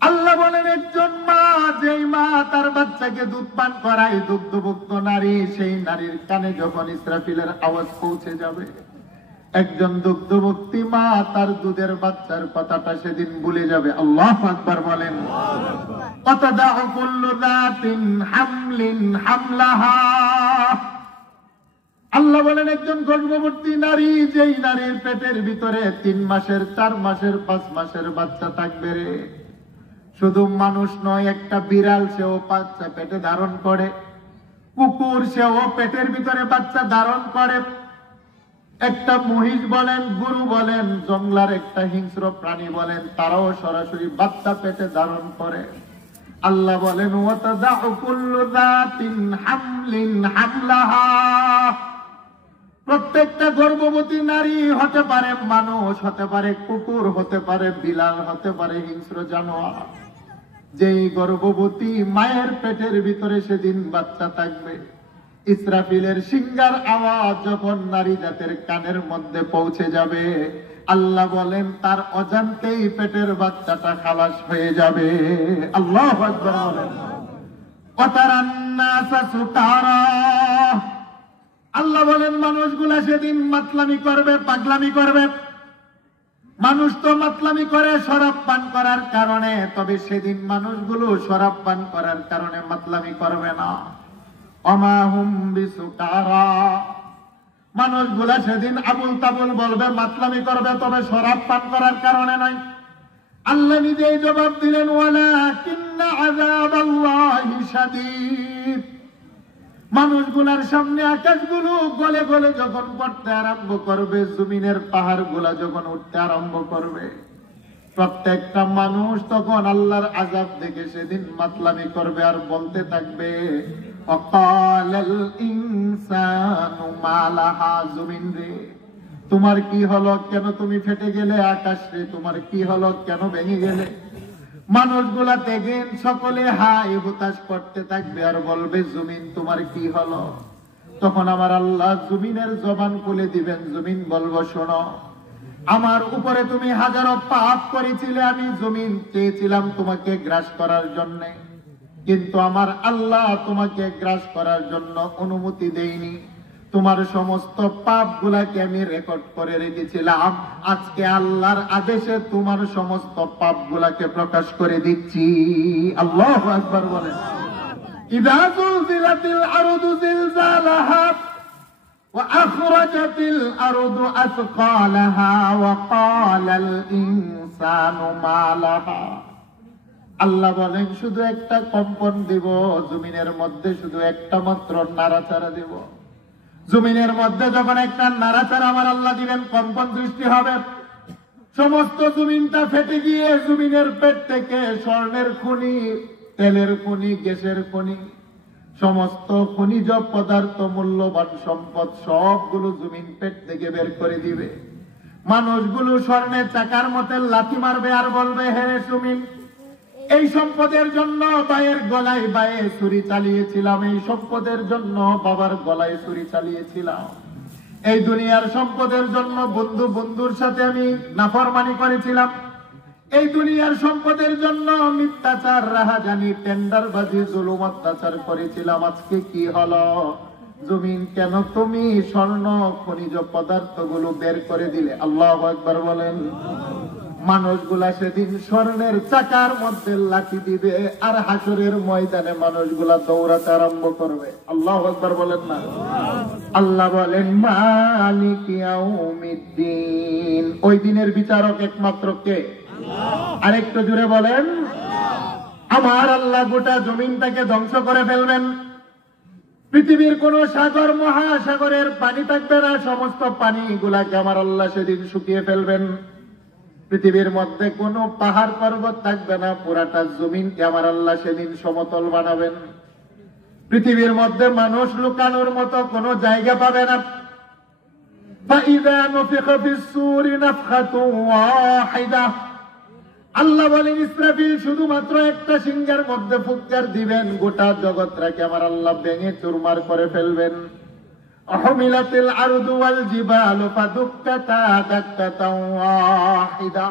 আল্লাহ বলেন, একজন মা, যেই মা তার বাচ্চাকে দুধ পান করায়, দুগ্ধভুক্ত নারী, সেই নারীর কানে যখন ইসরাফিলের আওয়াজ পৌঁছে যাবে, একজন দুগ্ধভক্তি মা তার দুধের বাচ্চার কথাটা সেদিন ভুলে যাবে। আল্লাহু আকবার বলেন। ওয়াতাদাউ কুল্লু যাতিন হামলিন হামলাহা। আল্লাহ বলেন, একজন গর্ভবতী নারী, যেই নারীর পেটের ভিতরে 3 মাসের, 4 মাসের, 5 মাসের বাচ্চা থাকবে রে। শুধু মানুষ নয়, একটা বিড়াল সেও বাচ্চা পেটে ধারণ করে, কুকুর সেও পেটের ভিতরে বাচ্চা ধারণ করে, একটা মহিষ বলেন, গরু বলেন, জঙ্গলার একটা হিংস্র প্রাণী বলেন, তারাও সরাসরি বাচ্চা পেটে ধারণ করে। আল্লাহ বলেন, ওয়াতাদাউ কুল্লু যাতিন হামলিন হামলাহা। প্রত্যেকটা গর্ভবতী নারী হতে পারে মানুষ, হতে পারে কুকুর, হতে পারে বিড়াল, হতে পারে হিংস্র জানোয়ার। যেই গর্ভবতী মায়ের পেটের ভিতরে সেদিন বাচ্চা থাকবে, ইসরাফিলের সিংহার আওয়াজ যখন নারী জাতের কানের মধ্যে পৌঁছে যাবে, আল্লাহ বলেন তার অজান্তেই পেটের বাচ্চাটা খালাস হয়ে যাবে। আল্লাহু আকবার বলেন। ওয়াতারান নাসা সুকারা। আল্লাহ বলেন, মানুষগুলা সেদিন মাতলামি করবে, পাগলামি করবে। মানুষ তো মাতলামি করে শরাব পান করার কারণে, তবে সেদিন মানুষগুলো শরাব পান করার কারণে মাতলামি করবে না। ওমা হুম বিসুকারা। মানুষগুলা সেদিন আবুল তাবুল বলবে, মাতলামি করবে, তবে শরাব পান করার কারণে নয়। আল্লাহ নিজেই জবাব দিলেন, ওয়ালাকিন্না আযাবাল্লাহি শাদীদ। মানুষগুলার সামনে আকাশগুলো গলে গলে যখন পড়তে আরম্ভ করবে, জমিনের পাহাড় গুলা যখন উঠতে আরম্ভ করবে, প্রত্যেকটা মানুষ তখন আল্লাহর আযাব দেখে সেদিন মাতলামি করবে আর বলতে থাকবে, ওয়াকালাল ইনসানু মালাহা। জমিন রে, তোমার কি হলো? কেন তুমি ফেটে গেলে? আকাশ রে, তোমার কি হলো? কেন ভেঙে গেলে? মানুষগুলা দেখেন সকলে হাই হুতাশ করতে থাকবে আর বলবে, জমিন তোমার কি হলো? তখন আমার আল্লাহ জমিনের জবান খুলে দিবেন। জমিন বলবো, শোনো, আমার উপরে তুমি হাজারো পাপ করেছিলে, আমি জমিন চেয়েছিলাম তোমাকে গ্রাস করার জন্য, কিন্তু আমার আল্লাহ তোমাকে গ্রাস করার জন্য অনুমতি দেইনি। তোমার সমস্ত পাপ গুলাকে আমি রেকর্ড করে রেখেছিলাম। আজকে আল্লাহর আদেশে তোমার সমস্ত পাপ গুলাকে প্রকাশ করে দিচ্ছি। আল্লাহু আকবার বলেন। ইযা যুলজিলাতিল আরদু জিলজালাহা ওয়া আখরাজাতিল আরদু আসকালাহা ওয়া ক্বালাল ইনসানু মা লাহা। আল্লাহ বলেন, শুধু একটা কম্পন দিব, জমিনের মধ্যে শুধু একটা মাত্র নাড়াচাড়া দিব। জমিনের মধ্যে যখন একটা নাড়াচাড়া আমার আল্লাহ দিবেন, কম্পন সৃষ্টি হবে, সমস্ত জমিনটা ফেটে গিয়ে জমিনের পেট থেকে স্বর্ণের খনি, তেলের খনি, গ্যাসের খনি, সমস্ত খনিজ পদার্থ, মূল্যবান সম্পদ সবগুলো জমিন পেট থেকে বের করে দিবে। মানুষগুলো স্বর্ণের চাকার মতো লাথি মারবে আর বলবে, হে জমিন, এই সম্পদের জন্য ভাইয়ের গলায় বায়ে ছুরি চালিয়েছিলাম, এই সম্পদের জন্য বাবার গলায় ছুরি চালিয়েছিলাম, এই দুনিয়ার সম্পদের জন্য বন্ধু বন্ধুর সাথে আমি নাফরমানি করেছিলাম, এই দুনিয়ার সম্পদের জন্য মিথ্যাচার, রাহাজানি, টেন্ডারবাজি, জুলুম, অত্যাচার করেছিলাম। আজকে কি হলো? জমিন কেন তুমি স্বর্ণ খনিজ পদার্থগুলো বের করে দিলে? আল্লাহু আকবার বলেন। মানুষগুলা সেদিন স্বর্ণের চাকার মধ্যে লাঠি দিবে আর হাসরের ময়দানে মানুষগুলা দৌড়াতে আরম্ভ করবে। আল্লাহু আকবার বলেন না? আল্লাহ বলেন, মালিক ইয়াউমিদ্দিন। ওই দিনের বিচারক একমাত্র কে? আরেকটু জোরে বলেন। আমার আল্লাহ গোটা জমিনটাকে ধ্বংস করে ফেলবেন। পৃথিবীর কোন সাগর মহাসাগরের পানি থাকবে না, সমস্ত পানিগুলাকে আমার আল্লাহ সেদিন শুকিয়ে ফেলবেন। পৃথিবীর মধ্যে কোনো পাহাড় পর্বত থাকবে না, পুরাটা জমিনকে আমার আল্লাহ সেদিন সমতল বানাবেন। পৃথিবীর মধ্যে মানুষ লুকানোর মতো কোনো জায়গা পাবে না। فَإِذَا نُفِخَ فِي الصُّورِ نَفْخَةٌ وَاحِدَةٌ, আল্লাহ বলেন ইসরাফিল শুধুমাত্র একটা সিংহের মধ্যে ফুৎকার দিবেন, গোটা জগৎটাকে আমার আল্লাহ ভেঙে চুরমার করে ফেলবেন। আহমিলাতিল আরদু ওয়াল জিবালু ফাদুক্কাতা দাক্কাতাও ওয়াহিদা,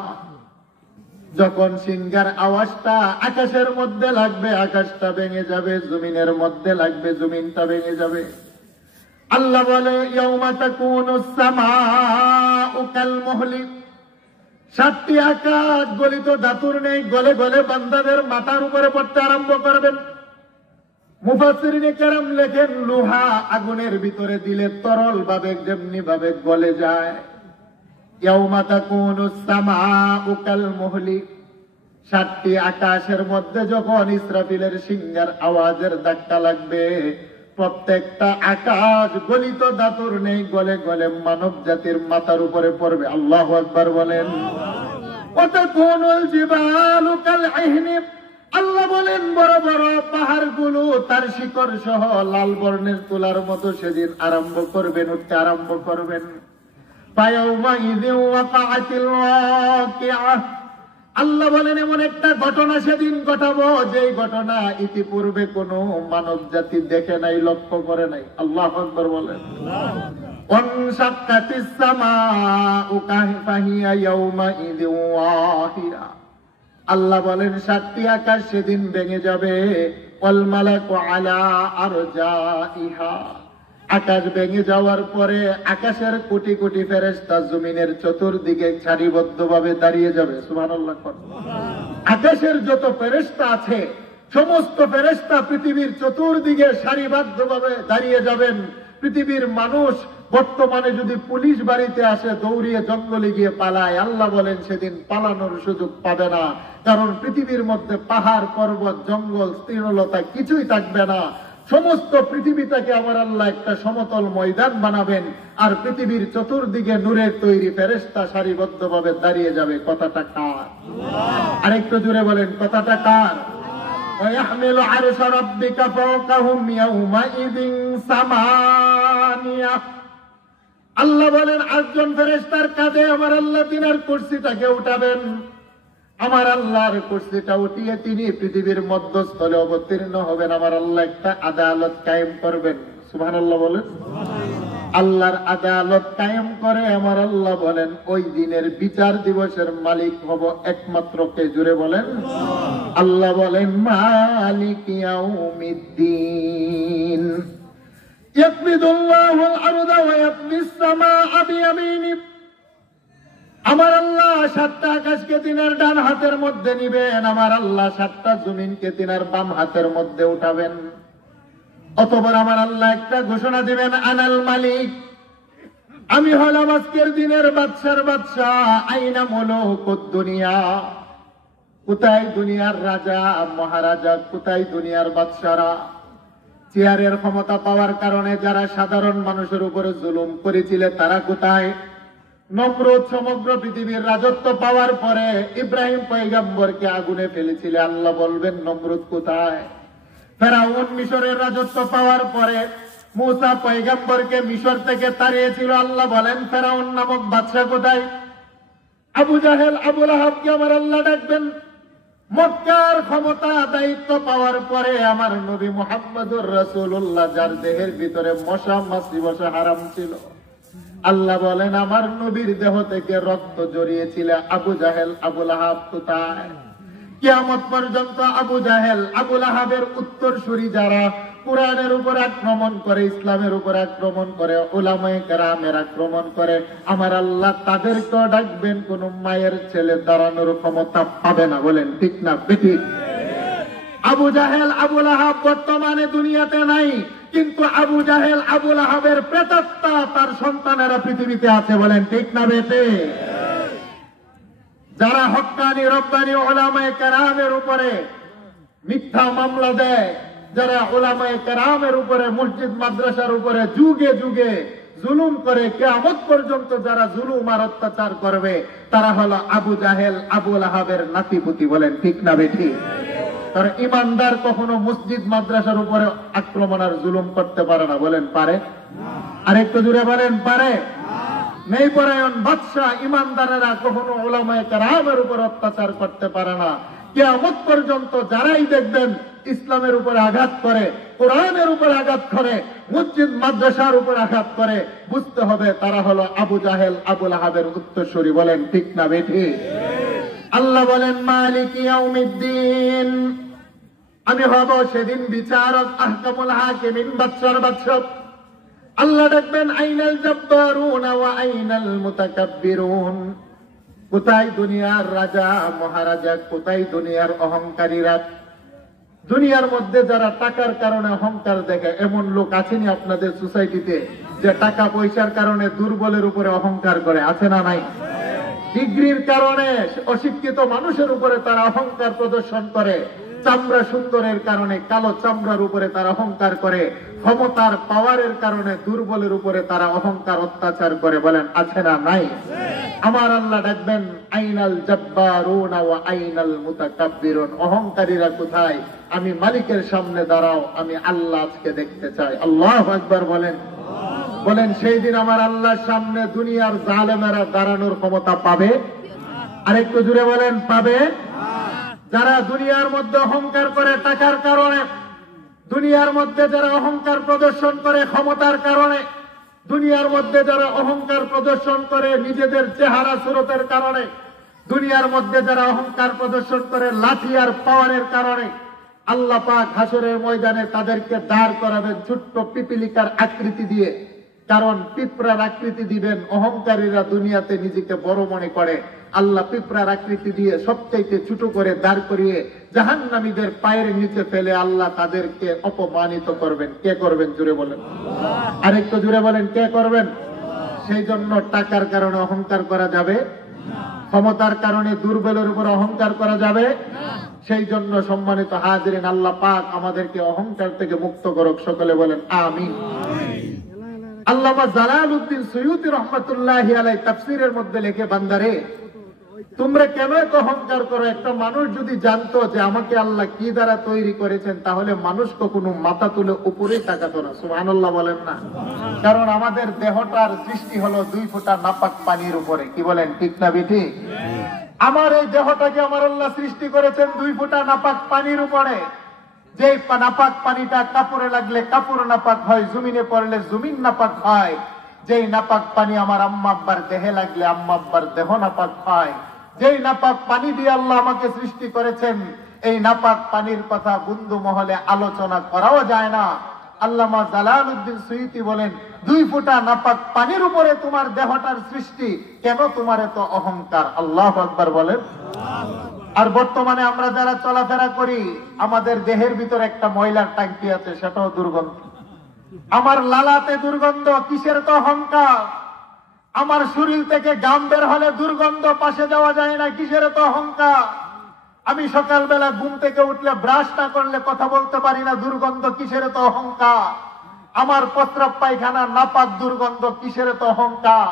যখন সিংহের আওয়াজটা আকাশের মধ্যে লাগবে আকাশটা ভেঙে যাবে, জমিনের মধ্যে লাগবে জমিনটা ভেঙে যাবে। আল্লাহ বলে ইয়াউমা তাকুনুস সামাউ কাল মুহলি, 7টি আকাশ গলিত ধাতুর নেই, গলে গলে বান্দাদের মাথার উপরে পড়তে আরম্ভ করবেন। মুফাসসিরিনে কেরাম লেখেন লোহা আগুনের ভিতরে দিলে তরল ভাবে যেমনি ভাবে গলে যায়। ইয়াউমা তাকুনুস সামাউ কাল মুহলি, 7টি আকাশের মধ্যে যখন ইসরাফিলের সিংহের আওয়াজের ধাক্কা লাগবে, প্রত্যেকটা আকাশ গলিত ধাতুর নেই, গলে গলে মানব জাতির মাথার উপরে পড়বে। আল্লাহু আকবার বলেন। ওয়াতাকুনুল জিবালু কাল ইহনি, আল্লাহ বলেন বড় বড় পাহাড়গুলো তার শিকড় সহ লাল বর্ণের তুলার মতো সেদিন আরম্ভ করবেন, উঠতে আরম্ভ করবেন। ফায়াউমা ইযিন ওয়াকাআতিল ওয়াকিআহ, আল্লাহ বলেন এমন একটা ঘটনা সেদিন ঘটাবো যেই ঘটনা ইতিপূর্বে কোনো মানব জাতি দেখে নাই, লক্ষ্য করে নাই। আল্লাহু আকবার বলেন। ওয়ানশাক্কাতিস সামাউ ফাহিয়া ইয়াউমা ইযিন ওয়াহিয়া, আল্লাহ বলেন 7টি আকাশ সেদিন ভেঙে যাবে। ওয়াল মালাকু আলা আরজাইহা, আকাশ ভেঙে যাওয়ার পরে আকাশের কোটি কোটি ফেরেশতা জমিনের চতুর্দিকে সারিবদ্ধভাবে দাঁড়িয়ে যাবে। সুবহানাল্লাহ। আকাশের যত ফেরেশতা আছে সমস্ত ফেরেশতা পৃথিবীর চতুর্দিকে সারিবদ্ধভাবে দাঁড়িয়ে যাবেন। পৃথিবীর মানুষ বর্তমানে যদি পুলিশ বাড়িতে আসে দৌড়িয়ে জঙ্গলে গিয়ে পালায়, আল্লাহ বলেন সেদিন পালানোর সুযোগ পাবে না, কারণ পৃথিবীর মধ্যে পাহাড় পর্বত জঙ্গল স্থিরলতা কিছুই থাকবে না। সমস্ত পৃথিবীটাকে আমার আল্লাহ একটা সমতল ময়দান বানাবেন, আর পৃথিবীর চতুর্দিকে নূরের তৈরি ফেরেশতা সারিবদ্ধভাবে দাঁড়িয়ে যাবে। কথাটা কার? আরেকটু জোরে বলেন, কথাটা কার? وَيَحْمِلُ عَرْشَ رَبِّكَ فَوْقَهُمْ يَوْمَئِذٍ ثَمَانِيَةٌ, আল্লাহ বলেন 8জন ফেরেশতার কাঁধে আমার আল্লাহ তিনার কুরসিটাকে উঠাবেন। আমার আল্লাহর কুরসিটা উঠিয়ে তিনি পৃথিবীর মধ্যস্থলে অবতীর্ণ হবেন। আমার আল্লাহ একটা আদালত কায়েম করবেন। সুবহানাল্লাহ বলেন। আল্লাহর আদালত কায়েম করে আমার আল্লাহ বলেন ওই দিনের বিচার দিবসের মালিক হব একমাত্র কে? জুড়ে বলেন। আল্লাহ বলেন মালিক ইয়াউমিদ্দিন, ইয়াকবিদুল্লাহুল আরদা ওয়া ইয়াকবিস সামাআ বিয়ামিনি, আমার আল্লাহ 7টা আকাশকে তিনার ডান হাতের মধ্যে নিবেন, আমার আল্লাহ 7টা জমিনকে তিনার বাম হাতের মধ্যে উঠাবেন। অতঃপর আমার আল্লাহ একটা ঘোষণা দিবেন, আনাল মালিক, আমি হলাম আজকের দিনের বাদশার বাদশাহ। আইনা মুলুকুদ দুনিয়া, কোথায় দুনিয়ার রাজা মহারাজা, কোথায় দুনিয়ার বাদশারা? চেয়ারের ক্ষমতা পাওয়ার কারণে যারা সাধারণ মানুষের উপরে জুলুম করেছিল তারা কোথায়? নমরুদ সমগ্র পৃথিবীর রাজত্ব পাওয়ার পরে ইব্রাহিম পয়গম্বরকে আগুনে ফেলেছিল, আল্লাহ বলবেন নমরুদ কোথায়? ফেরাউন মিশরের রাজত্ব পাওয়ার পরে মুসা পয়গম্বরকে মিশর থেকে তাড়িয়েছিল, আল্লাহ বলেন ফেরাউন নামক বাদশা কোথায়? আবু জাহেল আবু লাহাবকে আমার আল্লাহ ডাকবেন। মক্কার ক্ষমতা দায়িত্ব পাওয়ার পরে আমার নবী মুহাম্মদুর রাসূলুল্লাহ, যার দেহের ভিতরে মশা মাছি বসা হারাম ছিল, আল্লাহ বলেন আমার নবীর দেহ থেকে রক্ত জড়িয়েছিল আবু জাহেল আবু লাহাব কোথায়? কিয়ামত পর্যন্ত আবু জাহেল আবু লাহাবের উত্তরসূরি যারা কুরআনের উপর আক্রমণ করে, ইসলামের উপর আক্রমণ করে, উলামায়ে কেরামের আক্রমণ করে, আমার আল্লাহ তাদেরকেও ডাকবেন, কোন মায়ের ছেলে দাঁড়ানোর ক্ষমতা পাবে না। বলেন ঠিক না বেঠিক? আবু জাহেল আবু লাহাব বর্তমানে দুনিয়াতে নাই, কিন্তু আবু জাহেল আবু লাহাবের প্রেতাত্মা তার সন্তানেরা পৃথিবীতে আছে। বলেন ঠিক না বেঠে? যারা হক্কানি রব্বানি উলামায়ে কেরামের উপরে মিথ্যা মামলা দেয়, যারা উলামায়ে কেরামের উপরে, মসজিদ মাদ্রাসার উপরে যুগে যুগে জুলুম করে, কিয়ামত পর্যন্ত যারা জুলুম আর অত্যাচার করবে, তারা হলো আবু জাহেল, আবু লাহাবের নাতিপুতি। বলেন ঠিক না বেঠিক? কারণ ইমানদার কখনো মসজিদ মাদ্রাসার উপরে আক্রমণ আর জুলুম করতে পারে না। বলেন পারে? আর একটু জুড়ে বলেন পারে? নেই পরায়ণ বাদশাহ ইমানদারেরা কখনো উলামায়ে কেরামের উপর অত্যাচার করতে পারে না। কিয়ামত পর্যন্ত যারাই দেখবেন ইসলামের উপরে আঘাত করে, কোরআনের উপরে আঘাত করে, মসজিদ মাদ্রাসার উপর আঘাত করে, বুঝতে হবে তারা হলো আবু জাহেল, আবু লাহাবের উত্তরসূরি। বলেন ঠিক না বেঠিক? আল্লাহ বলেন মালিক ইয়াউমিদ্দিন, আমি হব সেদিন বিচারক, আহকামুল হাকিমিন, বাদশার বাদশা। আল্লাহ ডাকবেন আইনাল জাব্বারুন ওয়া আইনাল মুতাকাব্বিরুন, কোথায় দুনিয়ার রাজা মহারাজা, কোথায় দুনিয়ার অহংকারীরা? দুনিয়ার মধ্যে যারা টাকার কারণে অহংকার দেখে, এমন লোক আছেনি আপনাদের সোসাইটিতে যে টাকা পয়সার কারণে দুর্বলের উপরে অহংকার করে? আছে না নাই? ডিগ্রির কারণে অশিক্ষিত মানুষের উপরে তারা অহংকার প্রদর্শন করে, চামড়া সুন্দরের কারণে কালো চামড়ার উপরে তারা অহংকার করে, ক্ষমতার পাওয়ারের কারণে দুর্বলের উপরে তারা অহংকার অত্যাচার করে। বলেন আছে না নাই? আমার আল্লাহ ডাকবেন আইনাল জাব্বারুন ওয়া আইনাল মুতাকাব্বিরুন, অহংকারীরা কোথায়? আমি মালিকের সামনে দাঁড়াও, আমি আল্লাহ আজকে দেখতে চাই। আল্লাহু আকবার বলেন। বলেন সেই দিন আমার আল্লাহর সামনে দুনিয়ার জালেমেরা দাঁড়ানোর ক্ষমতা পাবে? আরেকটু জুড়ে বলেন পাবে? যারা দুনিয়ার মধ্যে অহংকার করে টাকার কারণে, দুনিয়ার মধ্যে যারা অহংকার প্রদর্শন করে ক্ষমতার কারণে, দুনিয়ার মধ্যে যারা অহংকার প্রদর্শন করে নিজেদের চেহারা সুরতের কারণে, দুনিয়ার মধ্যে যারা অহংকার প্রদর্শন করে লাঠি আর পাওয়ারের কারণে, আল্লাহ পাক হাসরের ময়দানে তাদেরকে দাঁড় করাবেন ছোট্ট পিপিলিকার আকৃতি দিয়ে। কারণ পিঁপড়ার আকৃতি দিবেন। অহংকারীরা দুনিয়াতে নিজেকে বড় মনে করে, আল্লাহ পিঁপড়ার আকৃতি দিয়ে সবচাইতে ছোট করে দাঁড় করিয়ে জাহান্নামীদের পায়ের নিচে ফেলে আল্লাহ তাদেরকে অপমানিত করবেন। কে করবেন? জুড়ে বলেন। আরেকটু জুড়ে বলেন কে করবেন? সেই জন্য টাকার কারণে অহংকার করা যাবে, ক্ষমতার কারণে দুর্বলের উপর অহংকার করা যাবে। সেই জন্য সম্মানিত হাজিরিন, আল্লাহ পাক আমাদেরকে অহংকার থেকে মুক্ত করুক। সকলে বলেন আমিন। আল্লামা জালালউদ্দিন সুয়ুতি রহমাতুল্লাহি আলাইহি তাফসীরের মধ্যে লিখে, বান্দারে তোমরা কেন এত অহংকার করো? একটা মানুষ যদি জানতো যে আমাকে আল্লাহ কি দ্বারা তৈরি করেছেন, তাহলে মানুষ কখনো মাথা তুলে উপরেই তাকাতো না। সুবহানাল্লাহ বলেন না? কারণ আমাদের দেহটার সৃষ্টি হলো 2 ফোঁটা নাপাক পানির উপরে। কি বলেন ঠিক না বেঠিক? আমার এই দেহটাকে আমার আল্লাহ সৃষ্টি করেছেন 2 ফোঁটা নাপাক পানির উপরে। যে নাপাক পানিটা কাপড়ে লাগলে কাপড় নাপাক হয়, জমিনে পড়লে জমিন নাপাক হয়। যেই নাপাক পানি আমার আম্মা আব্বার দেহে লাগলে আম্মা আব্বার দেহ নাপাক হয়। যেই নাপাক পানি দিয়ে আল্লাহ আমাকে সৃষ্টি করেছেন, এই নাপাক পানির কথা বন্ধু মহলে আলোচনা করাও যায় না। আল্লামা জালালউদ্দিন সুয়ুতি বলেন, 2 ফোঁটা নাপাক পানির উপরে তোমার দেহটার সৃষ্টি, কেন তোমার এত অহংকার? আল্লাহু আকবার বলেন। আর বর্তমানে আমরা যারা চলাফেরা করি, আমাদের দেহের ভিতরে একটা ময়লার ট্যাঙ্কি আছে, সেটাও দুর্গন্ধ। আমার লালাতে দুর্গন্ধ, কিসের তো অহংকার? আমার শরীর থেকে ঘাম বের হলে দুর্গন্ধ, পাশে যাওয়া যায় না, কিসের তো অহংকার? আমি সকালবেলা ঘুম থেকে উঠলে ব্রাশ না করলে কথা বলতে পারি না, দুর্গন্ধ, কিসের তো অহংকার? আমার প্রস্রাব পায়খানা নাপাক, দুর্গন্ধ, কিসের তো অহংকার?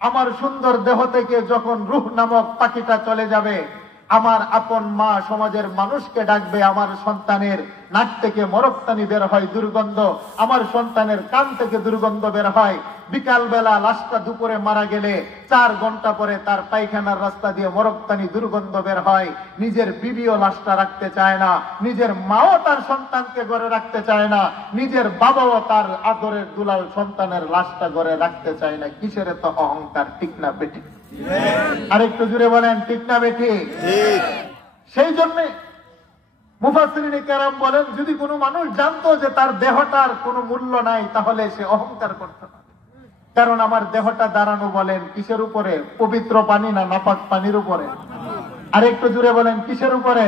আমার সুন্দর দেহ থেকে যখন রূহ নামক পাখিটা চলে যাবে, আমার আপন মা সমাজের মানুষকে ডাকবে, আমার সন্তানের নাক থেকে মরকতানি বের হয়, দুর্গন্ধ। আমার সন্তানের কান থেকে দুর্গন্ধ বের হয়। বিকাল বেলা লাশটা দুপুরে মারা গেলে 4 ঘন্টা পরে তার পায়খানার রাস্তা দিয়ে মরকতানি দুর্গন্ধ বের হয়। নিজের বিবিও লাশটা রাখতে চায় না, নিজের মাও তার সন্তানকে ঘরে রাখতে চায় না, নিজের বাবাও তার আদরের দুলাল সন্তানের লাশটা ঘরে রাখতে চায় না। কিসের তো অহংকার? ঠিক না বেঠিক? আরেকটু জুড়ে বলেন ঠিক না বেঠিক? সেই জন্য মুফাসসিরিনে কেরাম বলেন, যদি কোনো মানুষ জানতো যে তার দেহটার কোনো মূল্য নাই, তাহলে সে অহংকার করত না। কারণ আমার দেহটা দাঁড়ানো বলেন কিসের উপরে? পবিত্র পানি না নাপাক পানির উপরে? আরেকটু জুড়ে বলেন কিসের উপরে?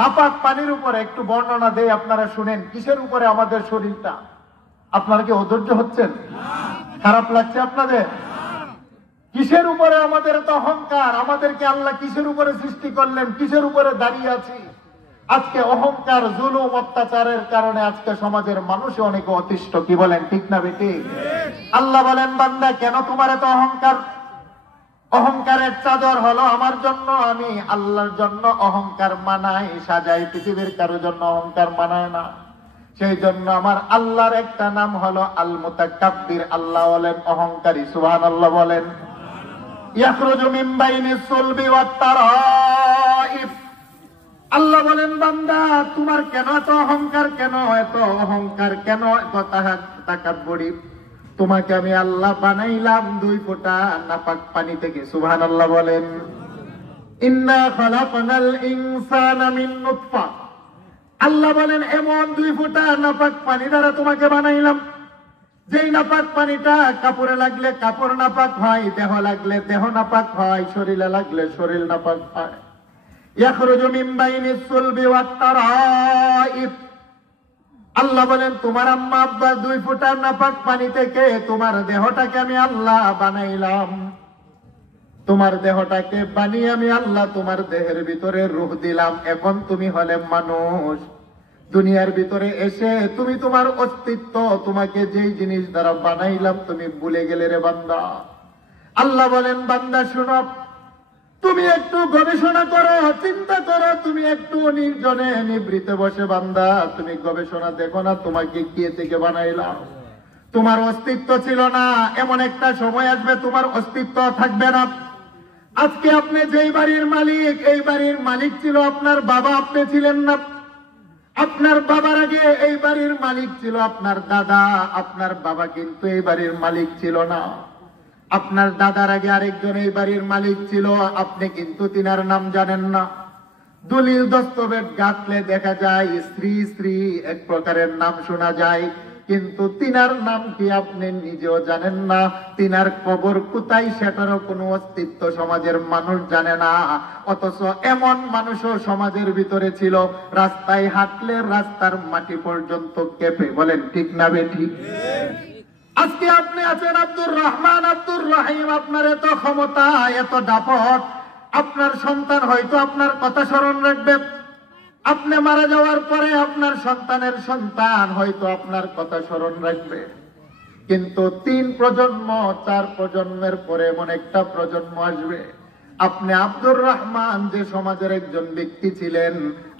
নাপাক পানির উপরে। একটু বর্ণনা দেই, আপনারা শুনেন। কিসের উপরে আমাদের শরীরটা? আপনারা কি অধৈর্য হচ্ছেন? খারাপ লাগছে আপনাদের? কিসের উপরে আমাদের তো অহংকার? আমাদেরকে আল্লাহ কিসের উপরে সৃষ্টি করলেন? কিসের উপরে দাঁড়িয়ে আছি? আজকে অহংকার, জুলুম, অত্যাচারের কারণে আজকে সমাজের মানুষে অনেকে অতিষ্ঠ। কি বলেন, ঠিক না বেটি? আল্লাহ বলেন, বান্দা কেন তোমার এত অহংকার? অহংকারের চাদর হলো আমার জন্য, আমি আল্লাহর জন্য অহংকার মানাই, সাজাই, পৃথিবীর কারোর জন্য অহংকার মানায় না। সেই জন্য আমার আল্লাহর একটা নাম হলো আল মুতাকাব্বির। আল্লাহ বলেন অহংকারী। সুবহানাল্লাহ বলেন। ইয়াখরুজু মিন বাইনিস সুলবি ওয়াত তারাইফ। আল্লাহ বলেন, বান্দা তোমার কেন এত অহংকার, কেন এত অহংকার, কেন এত তাকাব্বুরি? তোমাকে আমি আল্লাহ বানাইলাম 2 ফোঁটা নাপাক পানি থেকে। সুবহানাল্লাহ বলেন। ইন্না খালাকনাল ইনসানা মিন নুতফা। আল্লাহ বলেন এমন 2 ফোঁটা নাপাক পানি দ্বারা তোমাকে বানাইলাম, যেই নাপাক পানিটা কাপড়ে লাগলে কাপড় নাপাক হয়, দেহ লাগলে দেহ নাপাক হয়, শরীরে লাগলে শরীর নাপাক হয়। ইয়াখরুজু মিন বাইনিস সুলবি ওয়াত তারাইফ। আল্লাহ বলেন তোমার আম্মা আব্বা 2 ফোঁটা নাপাক পানি থেকে তোমার দেহটাকে আমি আল্লাহ বানাইলাম। তোমার দেহটাকে বানিয়ে আমি আল্লাহ তোমার দেহের ভিতরে রূহ দিলাম। এখন তুমি হলে মানুষ। দুনিয়ার ভিতরে এসে তুমি তোমার অস্তিত্ব, তোমাকে যেই জিনিস দ্বারা বানাইলাম তুমি ভুলে গেলে রে বান্দা। আল্লাহ বলেন, বান্দা শুনো, তুমি একটু গবেষণা করো, চিন্তা করো, তুমি একটু নির্জনে নিবৃতে বসে বান্দা তুমি গবেষণা দেখো না, তোমাকে কে থেকে বানাইলাম? তোমার অস্তিত্ব ছিল না, এমন একটা সময় আসবে তোমার অস্তিত্ব থাকবে না। আজকে আপনি যেই বাড়ির মালিক, এই বাড়ির মালিক ছিল আপনার বাবা, আপনি ছিলেন না। আপনার বাবার আগে এই বাড়ির মালিক ছিল আপনার দাদা, আপনার বাবা কিন্তু এই বাড়ির মালিক ছিল না। আপনার দাদার আগে আরেকজন এই বাড়ির মালিক ছিল, আপনি কিন্তু তিনার নাম জানেন না। দলিল দস্তবেজ গাঁথলে দেখা যায় স্ত্রী স্ত্রী এক প্রকারের নাম শোনা যায়, কিন্তু তিনার নাম কি আপনি নিজেও জানেন না। তিনার কবর কোথায় সেটারও কোনো অস্তিত্ব সমাজের মানুষ জানে না। অথচ এমন মানুষও সমাজের ভিতরে ছিল, রাস্তায় হাঁটলে রাস্তার মাটি পর্যন্ত কেঁপে। বলেন ঠিক না বেঠিক? আজকে আপনি আছেন আব্দুর রহমান, আব্দুর রহিম, আপনার এত ক্ষমতা, এত দাপট, আপনার সন্তান হয়তো আপনার কথা স্মরণ রাখবে। আপনি মারা যাওয়ার পরে আপনার সন্তানের সন্তান হয়তো আপনার কথা স্মরণ রাখবে। কিন্তু 3 প্রজন্ম 4 প্রজন্মের পরে এমন একটা প্রজন্ম আসবে, আপনি আব্দুর রহমান যে সমাজের একজন ব্যক্তি ছিলেন,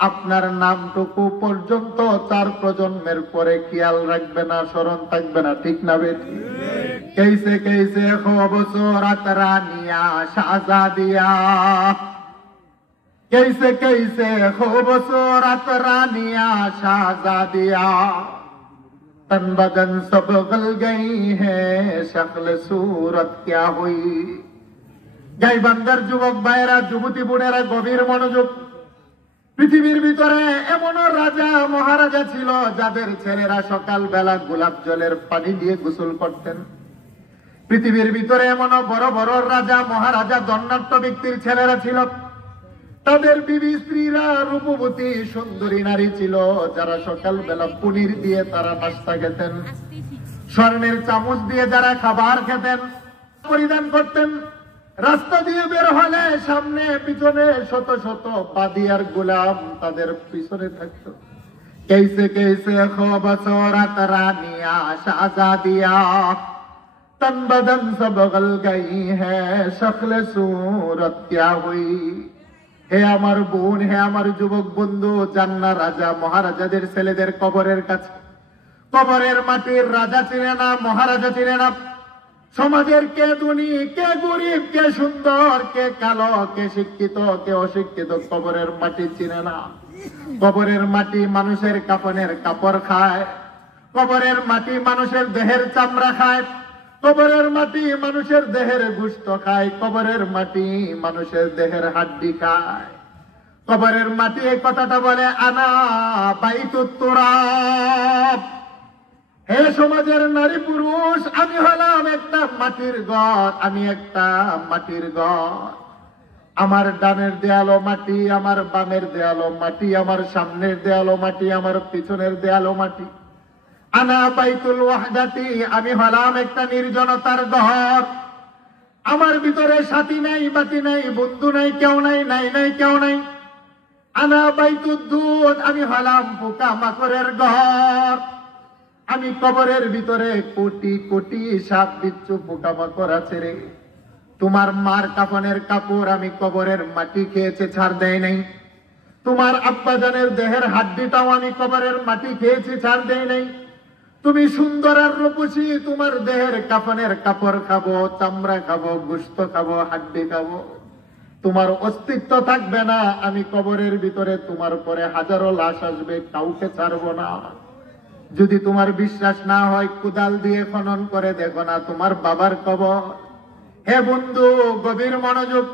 আপনার নামটুকু পর্যন্ত 4 প্রজন্মের পরে খেয়াল রাখবে না, স্মরণ থাকবে না। ঠিক না বেটি? कैसे कैसे खूबसूरत रानिया शाहजादिया, कैसे कैसे खूबसूरत रानिया शाहजादिया, तन बदन सब गल गई है, शक्ल सूरत क्या हुई। গাইবান্ধার যুবক ভাইয়েরা, যুবতী বোনেরা, গভীর মনোযোগ। পৃথিবীর ভিতরে এমন রাজা মহারাজা ছিল যাদের ছেলেরা সকাল বেলা গোলাপ জলের পানি দিয়ে গোসল করতেন। পৃথিবীর ভিতরে এমন বড় বড় রাজা মহারাজা ধন্যাঢ্য ব্যক্তির ছেলেরা ছিল, তাদের বিবি স্ত্রীরা রূপবতী সুন্দরী নারী ছিল, যারা সকাল বেলা পনির দিয়ে তারা নাস্তা খেতেন, স্বর্ণের চামচ দিয়ে যারা খাবার খেতেন, পরিধান করতেন। রাস্তা দিয়ে বের হলে সামনে পিছনে শত শত পাদিয়ার গোলাম তাদের পিছনে থাকতো। कैसे कैसे खूबसूरत रानिया शाहजादिया, तन बदन सब गल गई है, शक्ल सूरत क्या हुई। হে আমার বোন, হে আমার যুবক বন্ধু, জান্না রাজা মহারাজাদের ছেলেদের কবরের কাছে, কবরের মাটির রাজা চিনে না, মহারাজা চিনে না। সমাজের কে ধনী, কে গরিব, কে সুন্দর, কে কালো, কে শিক্ষিত, কে অশিক্ষিত, কবরের মাটি চিনে না। কবরের মাটি মানুষের কাফনের কাপড় খায়, কবরের মাটি মানুষের দেহের চামড়া খায়, কবরের মাটি মানুষের দেহের গোশত খায়, কবরের মাটি মানুষের দেহের হাড্ডি খায়। কবরের মাটি এই কথাটা বলে, আনা বাইতুত তুরাব। হে সমাজের নারী পুরুষ, আমি হলাম একটা মাটির ঘর, আমি একটা মাটির ঘর। আমার ডানের দেয়ালও মাটি, আমার বামের দেয়ালও মাটি, আমার সামনের দেয়ালও মাটি, আমার পিছনের দেয়ালও মাটি। আনা বাইতুল ওয়াহদাতি, আমি হলাম একটা নির্জনতার ঘর। আমার ভিতরে সাথী নাই, বাতি নাই, বন্ধু নাই, কেউ নাই, নাই নাই কেউ নাই। আনা বাইতুদ্দুদ, আমি হলাম পোকা মাকড়ের ঘর। আমি কবরের ভিতরে কোটি কোটি সাপ বিচ্ছু পোকা মাকড় আছে রে। তোমার মার কাফনের কাপড় আমি কবরের মাটি খেয়েছে, ছাড় দেয় নাই। তোমার আব্বাজানের দেহের হাড্ডিটাও আমি কবরের মাটি খেয়েছি, ছাড় দেয় নাই। তুমি সুন্দর আর রূপসী, তোমার দেহের কাফনের কাপড় খাবো, চামড়া খাবো, গোশত খাবো, হাড্ডি খাবো, তোমার অস্তিত্ব থাকবে না। আমি কবরের ভিতরে তোমার পরে হাজারো লাশ আসবে, কাউকে ছাড়বো না। যদি তোমার বিশ্বাস না হয় কোদাল দিয়ে খনন করে দেখো না তোমার বাবার কবর। হে বন্ধু, গভীর মনোযোগ।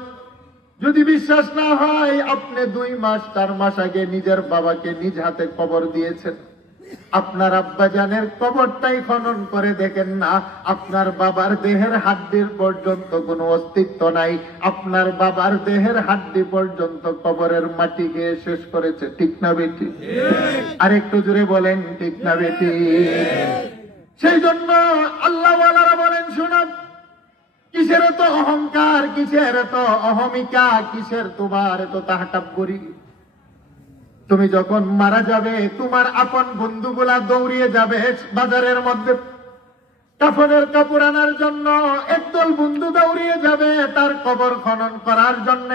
যদি বিশ্বাস না হয়, আপনি 2 মাস 4 মাস আগে নিজের বাবাকে নিজ হাতে কবর দিয়েছেন। আপনার আব্বাজানের কবরটাই খনন করে দেখেন না, আপনার বাবার দেহের হাড্ডির পর্যন্ত কোনো অস্তিত্ব নাই। আপনার বাবার দেহের হাড্ডি পর্যন্ত কবরের মাটি গিয়ে শেষ করেছে। ঠিক না বেটি? আরেকটু জোরে বলেন, ঠিক না বেটি? সেই জন্য আল্লাহওয়ালারা বলেন, শোনাব, কিসের তো অহংকার, কিসের তো অহমিকা, কিসের তোমার তো তাহাকাব্বুরি। তুমি যখন মারা যাবে, তোমার আপন বন্ধুগুলা দৌড়িয়ে যাবে বাজারের মধ্যে কাফনের কাপড় আনার জন্য। একদল বন্ধু দৌড়িয়ে যাবে তার কবর খনন করার জন্য।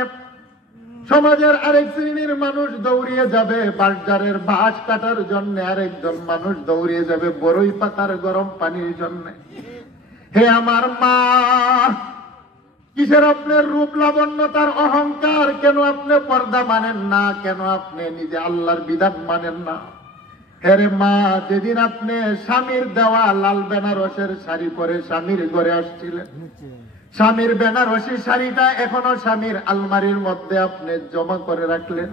সমাজের আরেক শ্রেণীর মানুষ দৌড়িয়ে যাবে বাজারের বাঁশ কাটার জন্য। আরেকজন মানুষ দৌড়িয়ে যাবে বড়ই পাতার গরম পানির জন্য। হে আমার মা, কিসের আপনার রূপ লাবণ্যতার অহংকার? কেন আপনি পর্দা মানেন না? কেন আপনি নিজে আল্লাহর বিধান মানেন না? হেরে মা, যেদিন আপনি স্বামীর দেওয়া লাল বেনারসের শাড়ি পরে স্বামীর ঘরে আসছিলেন, স্বামীর বেনারসি শাড়িটা এখনো স্বামীর আলমারির মধ্যে আপনি জমা করে রাখলেন।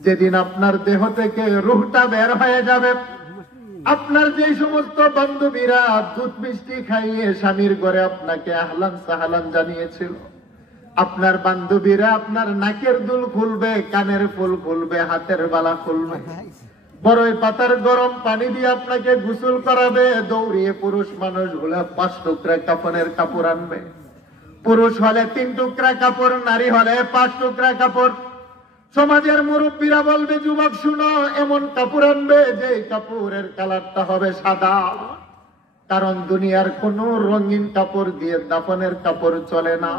যেদিন আপনার দেহ থেকে রুহটা বের হয়ে যাবে, আপনার যে সমস্ত বান্ধবীরা দুধ মিষ্টি খাইয়ে স্বামীর ঘরে আপনাকে আহলান সাহালান জানিয়েছিল, আপনার বান্ধবীরা আপনার নাকের দুল খুলবে, কানের ফুল খুলবে, হাতের বালা খুলবে, বড়ই পাতার গরম পানি দিয়ে আপনাকে গোসল করাবে। দৌড়িয়ে পুরুষ মানুষ হলে 5 টুকরা কাফনের কাপড় আনবে। পুরুষ হলে 3 টুকরা কাপড়, নারী হলে 5 টুকরা কাপড়। সমাজের মুরব্বীরা বলবে, যুবক শুনো, এমন কাপড় আনবে যে কাপড়ের কালারটা হবে সাদা। কারণ দুনিয়ার কোন রঙিন কাপড় দিয়ে দাফনের কাপড় চলে না।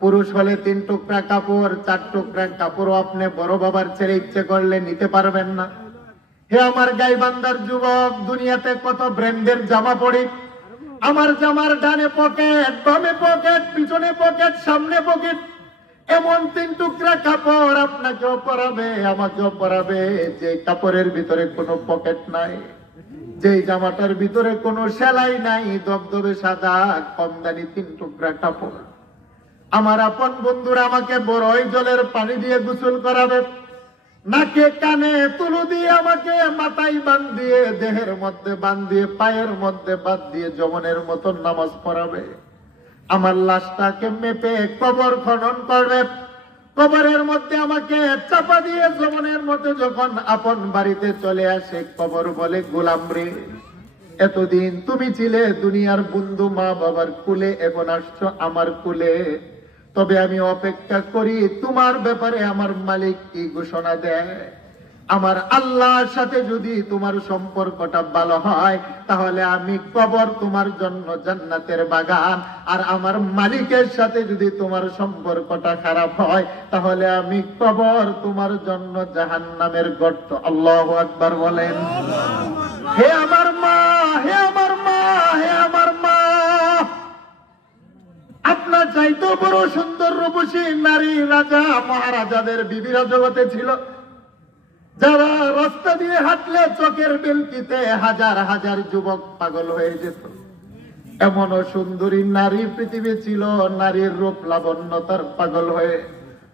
পুরুষ হলে 3 টুকরা কাপড়, 4 টুকরা কাপড়ও আপনি বড় বাবার ছেড়ে ইচ্ছে করলে নিতে পারবেন না। হে আমার গাইবান্দার যুবক, দুনিয়াতে কত ব্র্যান্ডের জামা পড়ি। আমার জামার ডানে পকেট, বামে পকেট, পিছনে পকেট, সামনে পকেট। এমন 3 টুকরা কাপড় আপনাকেও পরাবে, আমাকেও পরাবে, যে কাপড়ের ভিতরে কোনো পকেট নাই, যে জামাটার ভিতরে কোনো সেলাই নাই, দবদবে সাদা কমদানি 3 টুকরা কাপড়। আমার আপন বন্ধুরা আমাকে বড়ই জলের পানি দিয়ে গোসল করাবে, নাকে কানে তুলো দিয়ে আমাকে মাথায় বান দিয়ে, দেহের মধ্যে বান দিয়ে, পায়ের মধ্যে বাদ দিয়ে যমনের মতন নামাজ পড়াবে। আমার লাশটাকে মেপে কবর খনন করবে, কবরের মধ্যে আমাকে চাপা দিয়ে যমনের মতো যখন আপন বাড়িতে চলে আসে, কবর বলে, গোলাম রে, এতদিন তুমি ছিলে দুনিয়ার বন্ধু, মা বাবার কুলে, এখন আসছো আমার কুলে। তবে আমি অপেক্ষা করি তোমার ব্যাপারে আমার মালিক কি ঘোষণা দেয়। আমার আল্লাহর সাথে যদি তোমার সম্পর্কটা ভালো হয়, তাহলে আমি কবর তোমার জন্য জান্নাতের বাগান। আর আমার মালিকের সাথে যদি তোমার সম্পর্কটা খারাপ হয়, তাহলে আমি কবর তোমার জন্য জাহান্নামের গর্ত। আল্লাহু আকবার বলেন। হে আমার মা, হে আমার মা, হে আমার মা, আপনার চাইতো বড় সুন্দর রূপসী নারী রাজা মহারাজাদের বিবিরা জগতে ছিল, যারা রাস্তা দিয়ে হাঁটলে চোখের বেলকিতে হাজার হাজার যুবক পাগল হয়ে যেত। এমনও সুন্দরী নারী পৃথিবী ছিল, নারীর রূপ লাবণ্যতার পাগল হয়ে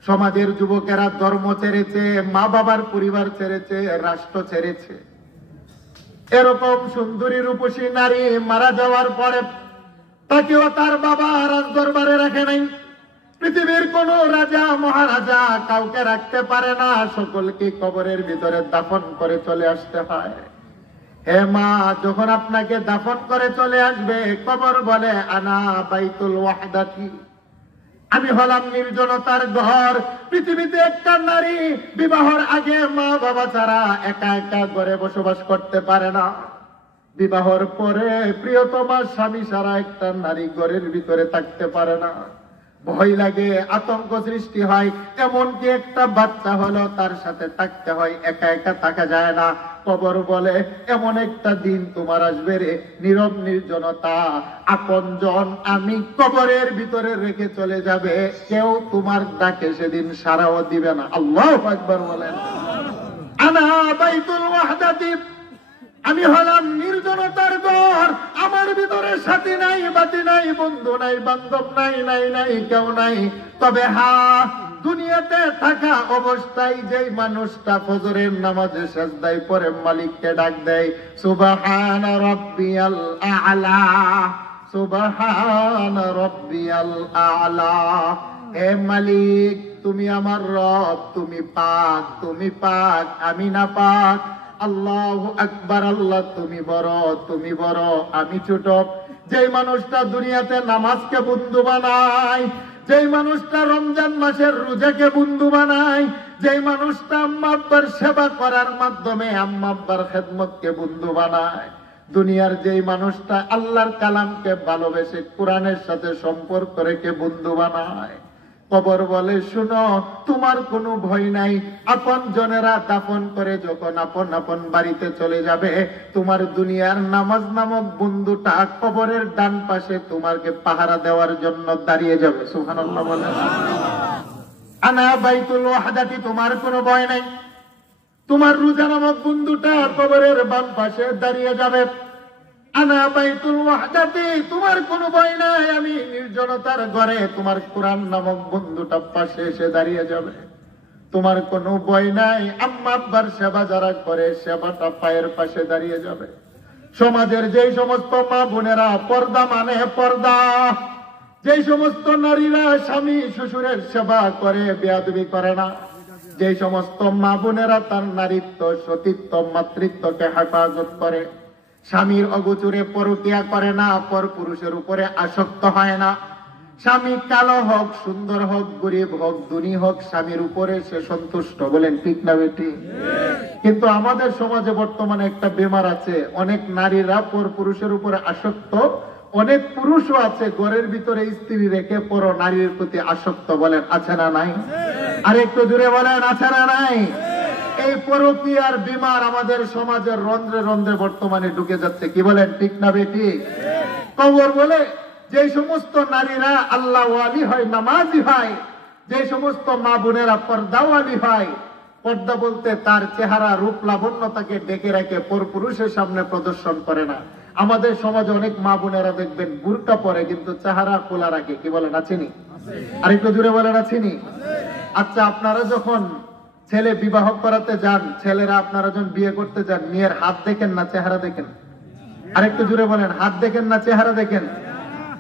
সমাজের যুবকেরা ধর্ম ছেড়েছে, মা বাবার পরিবার ছেড়েছে, রাষ্ট্র ছেড়েছে। এরকম সুন্দরী রূপসী নারী মারা যাওয়ার পরে তাকেও তার বাবা রাজ দরবারে রাখে নাই। পৃথিবীর কোন রাজা মহারাজা কাউকে রাখতে পারে না, সকলকে কবরের ভিতরে দাফন করে চলে আসতে হয়। হে মা, যখন আপনাকে দাফন করে চলে আসবে, কবর বলে, আনা বাইতুল ওয়াহদাতি, আমি হলাম নির্জনতার ঘর। পৃথিবীতে একটা নারী বিবাহের আগে মা বাবা ছাড়া একা একা ঘরে বসবাস করতে পারে না। বিবাহের পরে প্রিয়তমা স্বামী ছাড়া একটা নারী ঘরের ভিতরে থাকতে পারে না। ভয় লাগে, আতঙ্ক সৃষ্টি হয়। এমনকি একটা বাচ্চা হলো তার সাথে থাকতে হয়, একা একা থাকা যায় না। কবর বলে এমন একটা দিন তোমার আসবে রে, নীরব নির্জনতা, আপনজন আমি কবরের ভিতরে রেখে চলে যাবে, কেউ তোমার ডাকে সেদিন সাড়াও দিবে না। আল্লাহু আকবার বলেন। আনা বাইতুল ওয়াহদাতি, আমি হলাম নির্জনতার ঘর। আমার ভিতরে সাথী নাই, বাতি নাই, বন্ধু নাই, বান্ধব নাই, নাই নাই কেউ নাই। তবে দুনিয়াতে থাকা অবস্থায় যেই মানুষটা ফজরের নামাজে সিজদায় পড়ে মালিককে ডাক দেয়, সুবহান রাব্বিয়াল আ'লা, সুবহান রাব্বিয়াল আ'লা, হে মালিক তুমি আমার রব, তুমি পাক, তুমি পাক, আমি না পাক। আল্লাহু আকবার, আল্লাহ তুমি বড়, তুমি বড়, আমি ছোট। যেই মানুষটা দুনিয়াতে নামাজকে বন্ধু বানায়, যেই মানুষটা রমজান মাসের রোজাকে বন্ধু বানায়, যেই মানুষটা আম্মা আব্বার সেবা করার মাধ্যমে আম্মা আব্বার খেদমতকে বন্ধু বানায়, দুনিয়ার যেই মানুষটা আল্লাহর কালামকে ভালোবেসে কোরআনের সাথে সম্পর্ক রেখে বন্ধু বানায়, কবর বলে শুনো তোমার কোনো ভয় নাই। আপন জনেরা দাফন করে যখন আপন আপন বাড়িতে চলে যাবে, তোমার দুনিয়ার নামাজ নামক বন্ধুটা কবরের ডান পাশে তোমাকে পাহারা দেওয়ার জন্য দাঁড়িয়ে যাবে। সুবহানাল্লাহ বলেন। আনা বাইতুল ওয়াহদাতি, তোমার কোনো ভয় নাই। তোমার রোজা নামক বন্ধুটা কবরের বাম পাশে দাঁড়িয়ে যাবে। আনা বাইতুল ওয়াহদাতি, তোমার কোনো ভয় নাই। আমি নির্জনতার ঘরে, তোমার কোরআন নামক বন্ধুটা পাশে এসে দাঁড়িয়ে যাবে। তোমার কোনো ভয় নাই। আম্মা আব্বার সেবা যারা করে সেবাটা পায়ের পাশে দাঁড়িয়ে যাবে। সমাজের যেই সমস্ত মা বোনেরা পর্দা মানে পর্দা, যেই সমস্ত নারীরা স্বামী শ্বশুরের সেবা করে বেয়াদবি করে না, যেই সমস্ত মা বোনেরা তার নারীত্ব সতীত্ব মাতৃত্বকে হেফাজত করে, স্বামীর অগোচরে পরকিয়া করে না, পর পুরুষের উপরে আসক্ত হয় না, স্বামী কালো হোক সুন্দর হোক গরিব হোক ধনী হোক স্বামীর উপরে সে সন্তুষ্ট। বলেন ঠিক না বেটি? কিন্তু আমাদের সমাজে বর্তমানে একটা বেমার আছে, অনেক নারীরা পর পুরুষের উপরে আসক্ত, অনেক পুরুষও আছে ঘরের ভিতরে স্ত্রী রেখে পর নারীর প্রতি আসক্ত। বলেন আছে না নাই? আর একটু জুড়ে বলেন আছে না নাই? এই পরকীয়ার বিমার আমাদের সমাজের রন্ধ্রে রন্ধ্রে বর্তমানে ঢুকে যাচ্ছে। কি বলেন ঠিক না বেটি? কবর বলে যে সমস্ত নারীরা আল্লাহ ওয়ালি হয়, নামাজি হয়, যে সমস্ত মা বোনেরা পর্দাওয়ালি হয়, পর্দা বলতে তার চেহারা রূপ লাবণ্যতাকে ডেকে রাখে, পরপুরুষের সামনে প্রদর্শন করে না। আমাদের সমাজে অনেক মা বোনেরা দেখবেন বুরকা পরে কিন্তু চেহারা খোলা রাখে। কি বলেন আছেনি? আরেকটু জুড়ে বলেন আছেনি? আচ্ছা, আপনারা যখন ছেলে বিবাহ করাতে যান, ছেলেরা আপনারা যখন বিয়ে করতে যান, মেয়ের হাত দেখেন না চেহারা দেখেন? আরেকটু জুড়ে বলেন, হাত দেখেন না চেহারা দেখেন?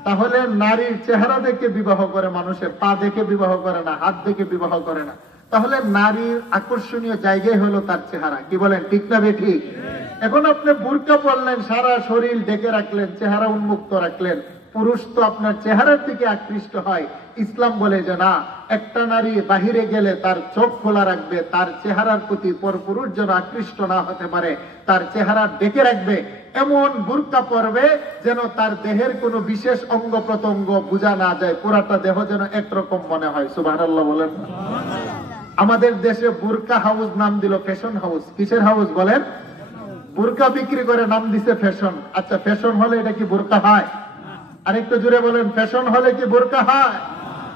তাহলে নারীর চেহারা দেখে বিবাহ করে মানুষের, পা দেখে বিবাহ করে না, হাত দেখে বিবাহ করে না। তাহলে নারীর আকর্ষণীয় জায়গায় হলো তার চেহারা। কি বলেন ঠিক না বেঠি? এখন আপনি বুরকা পরলেন, সারা শরীর ঢেকে রাখলেন, চেহারা উন্মুক্ত রাখলেন, পুরুষ তো আপনার চেহারার দিকে আকৃষ্ট হয়। ইসলাম বলে যে না, একটা নারী বাহিরে গেলে তার চোখ খোলা রাখবে, তার চেহারার প্রতি পরপুরুষ যেন আকৃষ্ট না হতে পারে, তার চেহারা ঢেকে রাখবে, এমন বুরকা পরবে যেন তার দেহের কোনো বিশেষ অঙ্গ প্রত্যঙ্গ বোঝা না যায়, পুরাটা দেহ যেন একরকম মনে হয়। সুবহানাল্লাহ বলেন। আমাদের দেশে বুরকা হাউস নাম দিল ফ্যাশন হাউস। কিসের হাউস বলেন? বুরকা বিক্রি করে নাম দিছে ফ্যাশন। আচ্ছা, ফ্যাশন হলে এটা কি বুরকা হয়? আরেকটু জুড়ে বলেন, ফ্যাশন হলে কি বুরকা হয়?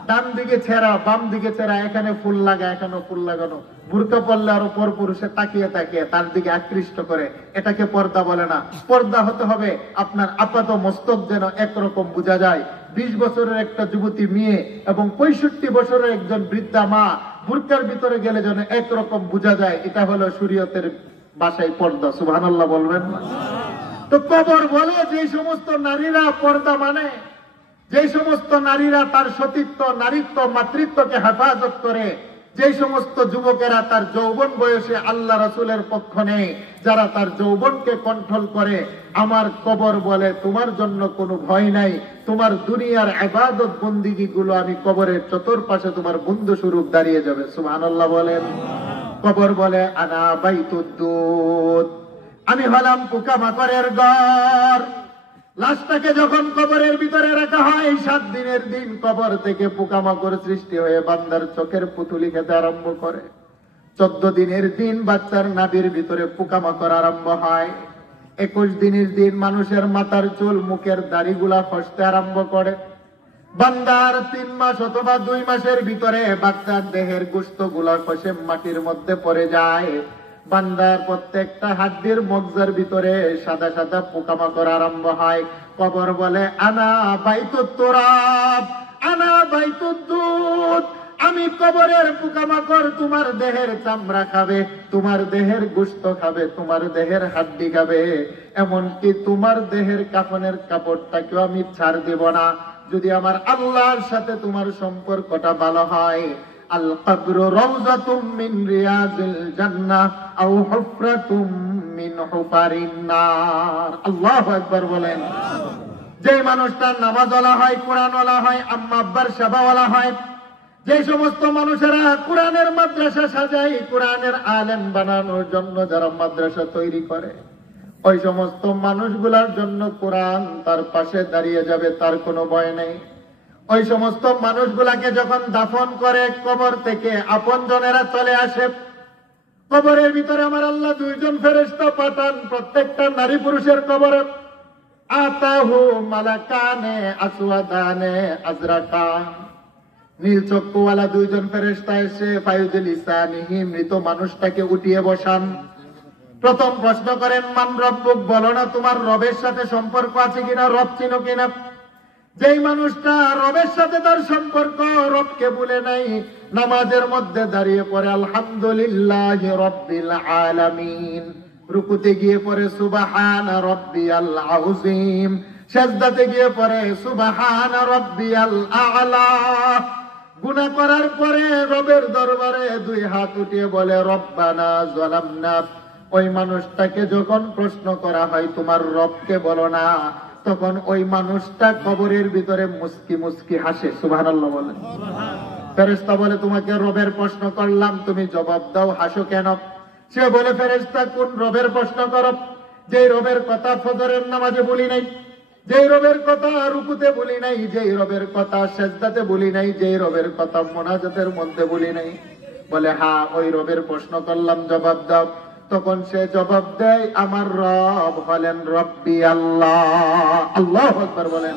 ডান দিকে ছেঁড়া, বাম দিকে ছেঁড়া, এখানে ফুল লাগা, এখানে ফুল লাগানো, বুরকা পরলে আরো পর পুরুষে তাকিয়ে তাকিয়ে তার দিকে আকৃষ্ট করে, এটাকে পর্দা বলে না। পর্দা হতে হবে আপনার আপাত মস্তক যেন একরকম বোঝা যায়। 20 বছরের একটা যুবতী মেয়ে এবং 65 বছরের একজন বৃদ্ধা মা বুরকার ভিতরে গেলে যেন একরকম বোঝা যায়, এটা হলো শরীয়তের ভাষায় পর্দা। সুবহানাল্লাহ বলবেন না? তো কবর বলে যে সমস্ত নারীরা পর্দা মানে, যে সমস্ত নারীরা তার সতীত্ব নারীত্ব মাতৃত্বকে হেফাজত করে, যে সমস্ত যুবকেরা তার যৌবন বয়সে আল্লাহ রাসূলের পক্ষ নেয়, যারা তার যৌবনকে কন্ট্রোল করে, আমার কবর বলে তোমার জন্য কোনো ভয় নাই, তোমার দুনিয়ার ইবাদত বন্দিগি গুলো আমি কবরের চতুর্পাশে তোমার বন্ধু স্বরূপ দাঁড়িয়ে যাবে। সুবহানাল্লাহ বলেন। কবর বলে আনা বাইতুদ্দুদ, আমি হলাম পোকামাকড়ের ঘর। লাশটাকে যখন কবরের ভিতরে রাখা হয়, 7 দিনের দিন কবর থেকে পোকামাকড় সৃষ্টি হয়ে বান্দার চোখের পুতুলি খেতে আরম্ভ করে। 14 দিনের দিন বাচ্চার নাভির ভিতরে পোকামাকড় আরম্ভ হয়। 21 দিনের দিন মানুষের মাথার চুল, মুখের দাড়িগুলা খসতে আরম্ভ করে। বান্দার 3 মাস অথবা 2 মাসের ভিতরে বাচ্চার দেহের গোশত গুলা খসে মাটির মধ্যে পড়ে যায়। বান্দার প্রত্যেকটা হাড্ডির মগজার ভিতরে সাদা সাদা পোকামাকড় আরম্ভ হয়। কবর বলে আনা বাইতুত তুরাব, আনা বাইতুদ্দুদ, আমি কবরের পোকামাকড় তোমার দেহের চামড়া খাবে, তোমার দেহের গোশত খাবে, তোমার দেহের হাড্ডি খাবে, এমনকি তোমার দেহের কাফনের কাপড়টাকেও আমি ছাড় দেব না, যদি আমার আল্লাহর সাথে তোমার সম্পর্কটা ভালো হয়। আল কবরু রাউযাতুম মিন রিয়াজিল জান্নাহ আও হুফরাতুম মিন হুফারিন নার। আল্লাহু আকবার বলেন। যে মানুষটার নামাজ ওয়ালা হয়, কোরআন ওয়ালা হয়, আম্মা আব্বার সেবা ওয়ালা হয়, যে সমস্ত মানুষেরা কোরআনের মাদ্রাসা সাজায়, কোরআনের আলেম বানানোর জন্য যারা মাদ্রাসা তৈরি করে, ওই সমস্ত মানুষগুলোর জন্য কোরআন তার পাশে দাঁড়িয়ে যাবে, তার কোনো ভয় নেই। ওই সমস্ত মানুষগুলাকে যখন দাফন করে, কবর থেকে আপনজনেরা চলে আসে, কবরের ভিতরে আমার আল্লাহ 2 জন ফেরেশতা পাঠান প্রত্যেকটা নারী পুরুষের কবরে। আতাহু মালাকানে আসওয়াদানে আজরাকান, নীল চক্ষুওয়ালা 2 জন ফেরেশতা এসে ফায়ুজুল ইসানিহি, মৃত মানুষটাকে উঠিয়ে বসান। প্রথম প্রশ্ন করেন মান রব্বুক, বলো না তোমার রবের সাথে সম্পর্ক আছে কিনা, রব চিনো কিনা। যেই মানুষটা রবের সাথে তার সম্পর্ক, রবকে ভুলে নাই, নামাজের মধ্যে দাঁড়িয়ে পড়ে আলহামদুলিল্লাহি রাব্বিল আলামিন, রুকুতে গিয়ে পড়ে সুবহানা রাব্বিয়াল আযীম, সিজদাতে গিয়ে পড়ে সুবহানা রাব্বিয়াল আ'লা, গুনাহ করার পরে রবের দরবারে 2 হাত উঠিয়ে বলে রব্বানা যালামনা। ওই মানুষটাকে যখন প্রশ্ন করা হয় তোমার রবকে বলো না, তখন ওই মানুষটা কবরের ভিতরে মুস্কি মুস্কি হাসে। সুবহানাল্লাহ বলেন। ফেরেশতা বলে তোমাকে রবের প্রশ্ন করলাম, তুমি জবাব দাও, হাসো কেন? সে বলে ফেরেশতা কোন রবের প্রশ্ন করো? যেই রবের কথা ফজরের নামাজে বলি নাই, যেই রবের কথা রুকুতে বলি নাই, যেই রবের কথা সিজদাতে বলি নাই, যেই রবের কথা মুনাজাতের মধ্যে বলি নাই। বলে হ্যাঁ, ওই রবের প্রশ্ন করলাম, জবাব দাও। তখন সে জবাব দেয় আমার রব হলেন রব্বি আল্লাহ। আল্লাহু আকবার বলেন।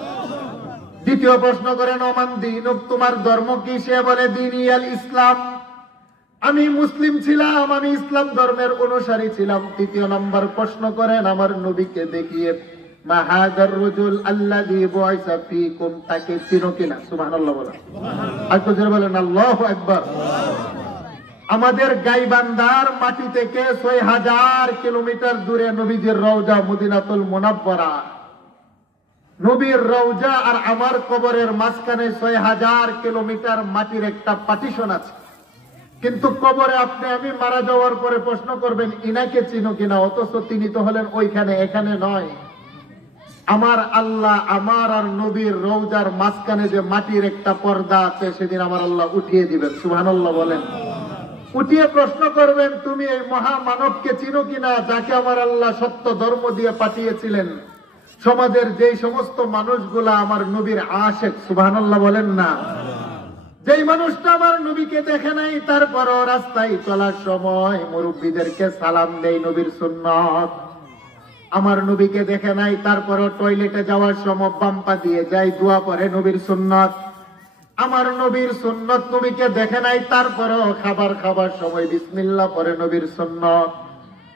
দ্বিতীয় প্রশ্ন করেন ওমান দীনুক, তোমার ধর্ম কি? সে বলে দীনি আল ইসলাম, আমি মুসলিম ছিলাম, আমি ইসলাম ধর্মের অনুসারী ছিলাম। তৃতীয় নম্বর প্রশ্ন করেন আমার নবীকে দেখিয়ে, মা হাযার রাজুল আল্লাযী বুইসা ফীকুম, তাকে চিনো কিনা? সুবহানাল্লাহ বলেন। আর তো জোরে বলেন আল্লাহু আকবার। আমাদের গাইবান্ধার মাটি থেকে 6000 কিলোমিটার দূরে নবীজির রওজা মদিনাতুল মুনাওয়ারা, নবীর রওজা আর আমার কবরের মাঝখানে 6000 কিলোমিটার মাটির একটা পার্টিশন আছে। কিন্তু কবরে আপনি আমি মারা যাওয়ার পরে প্রশ্ন করবেন ইনাকে চিনো কিনা, অথচ তিনি তো হলেন ওইখানে, এখানে নয়। আমার আল্লাহ আমার আর নবীর রওজার মাঝখানে যে মাটির একটা পর্দা আছে, সেদিন আমার আল্লাহ উঠিয়ে দিবেন। সুবহানাল্লাহ বলেন। উঠিয়ে প্রশ্ন করবেন তুমি এই মহামানবকে চিনো কিনা, যাকে আমার আল্লাহ সত্য ধর্ম দিয়ে পাঠিয়েছিলেন। সমাজের যে সমস্ত মানুষগুলা আমার নবীর আশিক, সুবহানাল্লাহ বলেন না, যেই মানুষটা আমার নবীকে দেখে নাই, তারপরও রাস্তায় চলার সময় মুরব্বীদেরকে সালাম দেয়, নবীর সুন্নাত। আমার নবীকে দেখে নাই, তারপরও টয়লেটে যাওয়ার সময় বাম্পা দিয়ে যায়, দোয়া পড়ে, নবীর সুন্নাত। আমার নবীর সুন্নত নবীকে দেখে নাই, তারপরও খাবার খাবার সময় বিসমিল্লাহ পড়ে, নবীর সুন্নত।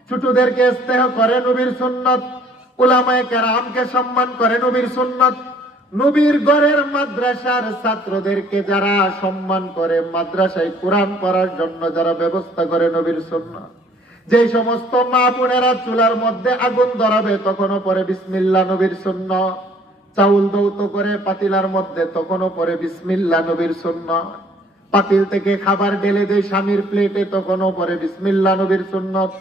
ছোটদেরকে স্নেহ করে, নবীর সুন্নত। উলামায়ে কেরামকে সম্মান করে, নবীর সুন্নত। নবীর ঘরের মাদ্রাসার ছাত্রদেরকে যারা সম্মান করে, মাদ্রাসায় কোরআন পড়ার জন্য যারা ব্যবস্থা করে, নবীর সুন্নত। যে সমস্ত মা বোনেরা চুলার মধ্যে আগুন ধরাবে, তখনও পরে বিসমিল্লাহ, নবীর সুন্নত। চাউল দৌত করে পাতিলার মধ্যে, তখনও পরে বিসমিল্লাহ, নবীর সুন্নত। পাতিল থেকে খাবার ঢেলে দেয় স্বামীর প্লেটে, তখনও পরে বিসমিল্লাহ, নবীর সুন্নত।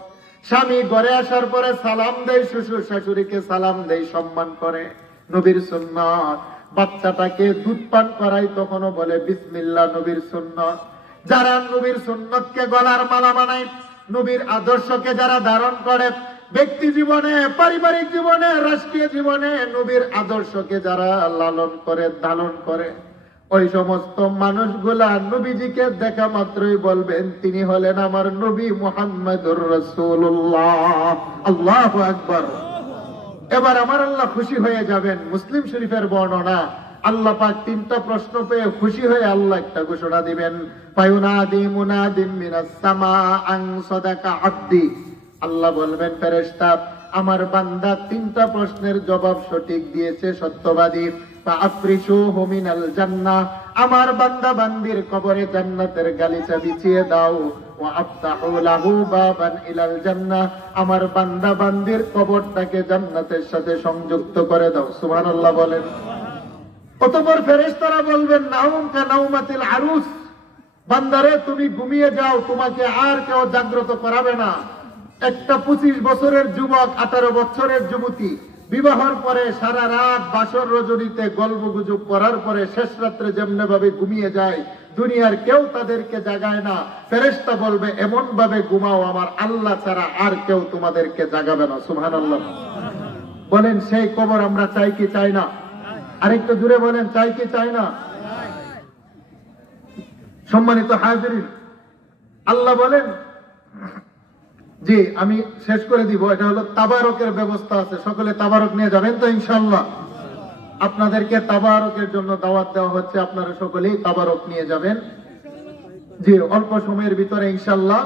স্বামী ঘরে আসার পরে সালাম দেয়, শ্বশুর শাশুড়িকে সালাম দেয়, সম্মান করে, নবীর সুন্নত। বাচ্চাটাকে দুধ পান করাই, তখনও বলে বিসমিল্লাহ, নবীর সুন্নত। যারা নবীর সুন্নতকে গলার মালা বানায়, নবীর আদর্শকে যারা ধারণ করে, ব্যক্তি জীবনে, পারিবারিক জীবনে, রাষ্ট্রীয় জীবনে নবীর আদর্শকে যারা লালন করে, ধারণ করে, ওই সমস্ত মানুষগুলা নবীজিকে দেখা মাত্রই বলবেন তিনি হলেন আমার নবী মুহাম্মদুর রাসূলুল্লাহ। আল্লাহু আকবার। এবার আমার আল্লাহ খুশি হয়ে যাবেন। মুসলিম শরীফের বর্ণনা, আল্লাহ পাক তিনটা প্রশ্ন পেয়ে খুশি হয়ে আল্লাহ একটা ঘোষণা দিবেন, ফায়ুনাদি মুনাদিম মিনাস সামা আন সাদাকা আবদি। আল্লাহ বলবেন, ফেরেশতা আমার বান্দা তিনটা প্রশ্নের জবাব সঠিক দিয়েছে, সত্যবাদী। ফাআফরিশুহু মিনাল জান্নাহ, আমার বান্দা বান্দির কবরে জান্নাতের গালিচা বিছিয়ে দাও। ওয়া আফতাহু লাহু বাবান ইলাল জান্নাহ, আমার বান্দা বান্দির কবরটাকে জান্নাতের সাথে সংযুক্ত করে দাও। সুবহানাল্লাহ বলেন। অতঃপর ফেরেশতারা বলবেন, নাউম কা নাউমাতিল আরুস, বান্দারে তুমি ঘুমিয়ে যাও, তোমাকে আর কেউ জাগ্রত করাবে না। একটা 25 বছরের যুবক, 18 বছরের যুবতী বিবাহের পরে সারা রাত বাসর রজনীতে গল্পগুজব করার পরে শেষ রাত্রে যেমনে ভাবে ঘুমিয়ে যায়, দুনিয়ার কেউ তাদেরকে জাগায় না। ফেরেশতা বলবে, এমন ভাবে ঘুমাও, আমার আল্লাহ ছাড়া আর কেউ তোমাদেরকে জাগাবে না। সুবহানাল্লাহ বলেন। সেই কবর আমরা চাই কি চাই না? আরেকটু জুড়ে বলেন, চাই কি চাই না? সম্মানিত হাজিরিন, আল্লাহ বলেন, জি আমি শেষ করে দিব। এটা হলো তাবারকের ব্যবস্থা আছে, সকলে তাবারক নিয়ে যাবেন তো ইনশাআল্লাহ। আপনাদেরকে তাবারকের জন্য দাওয়াত দেওয়া হচ্ছে, আপনারা সকলেই তাবারক নিয়ে যাবেন, জি অল্প সময়ের ভিতরে ইনশাআল্লাহ।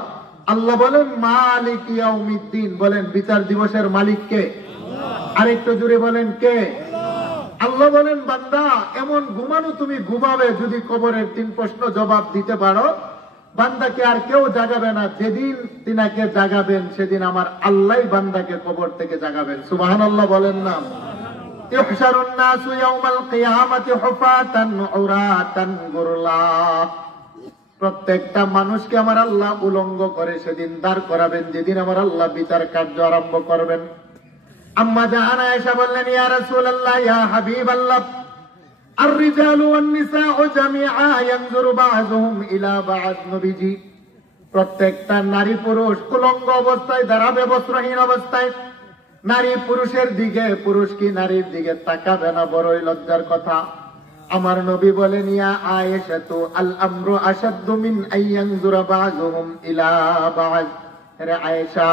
আল্লাহ বলেন মালিক ইয়াউমিদ্দিন, বলেন বিচার দিবসের মালিক কে? আরেকটু জুড়ে বলেন কে? আল্লাহ বলেন, বান্দা এমন ঘুমানো তুমি ঘুমাবে যদি কবরের 3 প্রশ্ন জবাব দিতে পারো, বান্দাকে আর কেউ জাগাবে না। যেদিন তিনাকে জাগাবেন সেদিন আমার আল্লাহ বান্দাকে কবর থেকে জাগাবেন। সুবহানাল্লাহ বলেন না? ইহশারুন নাসু ইয়াউমাল কিয়ামাতি হুফাতান উরাতান গুরলা, প্রত্যেকটা মানুষকে আমার আল্লাহ উলঙ্গ করে সেদিন দাঁড় করাবেন, যেদিন আমার আল্লাহ বিচার কার্য আরম্ভ করবেন। আম্মা জান আয়েশা বললেন, ইয়া রাসূলুল্লাহ, ইয়া হাবিবাল্লাহ, الرجال والنساء جميعا ينظر بعضهم الى بعض, নবীজি প্রত্যেকটা নারী পুরুষ উলঙ্গ অবস্থায় দাঁড়াবে, বস্ত্রহীন অবস্থায়। নারী পুরুষের দিকে, পুরুষ কি নারীর দিকে তাকাবে না? বড়ই লজ্জার কথা। আমার নবী বলেন, ইয়া আয়েশাতু আল আমরু আশাদ্দু মিন আইয়ানজুরা বাযুহুম ইলা বায। রে আয়েশা,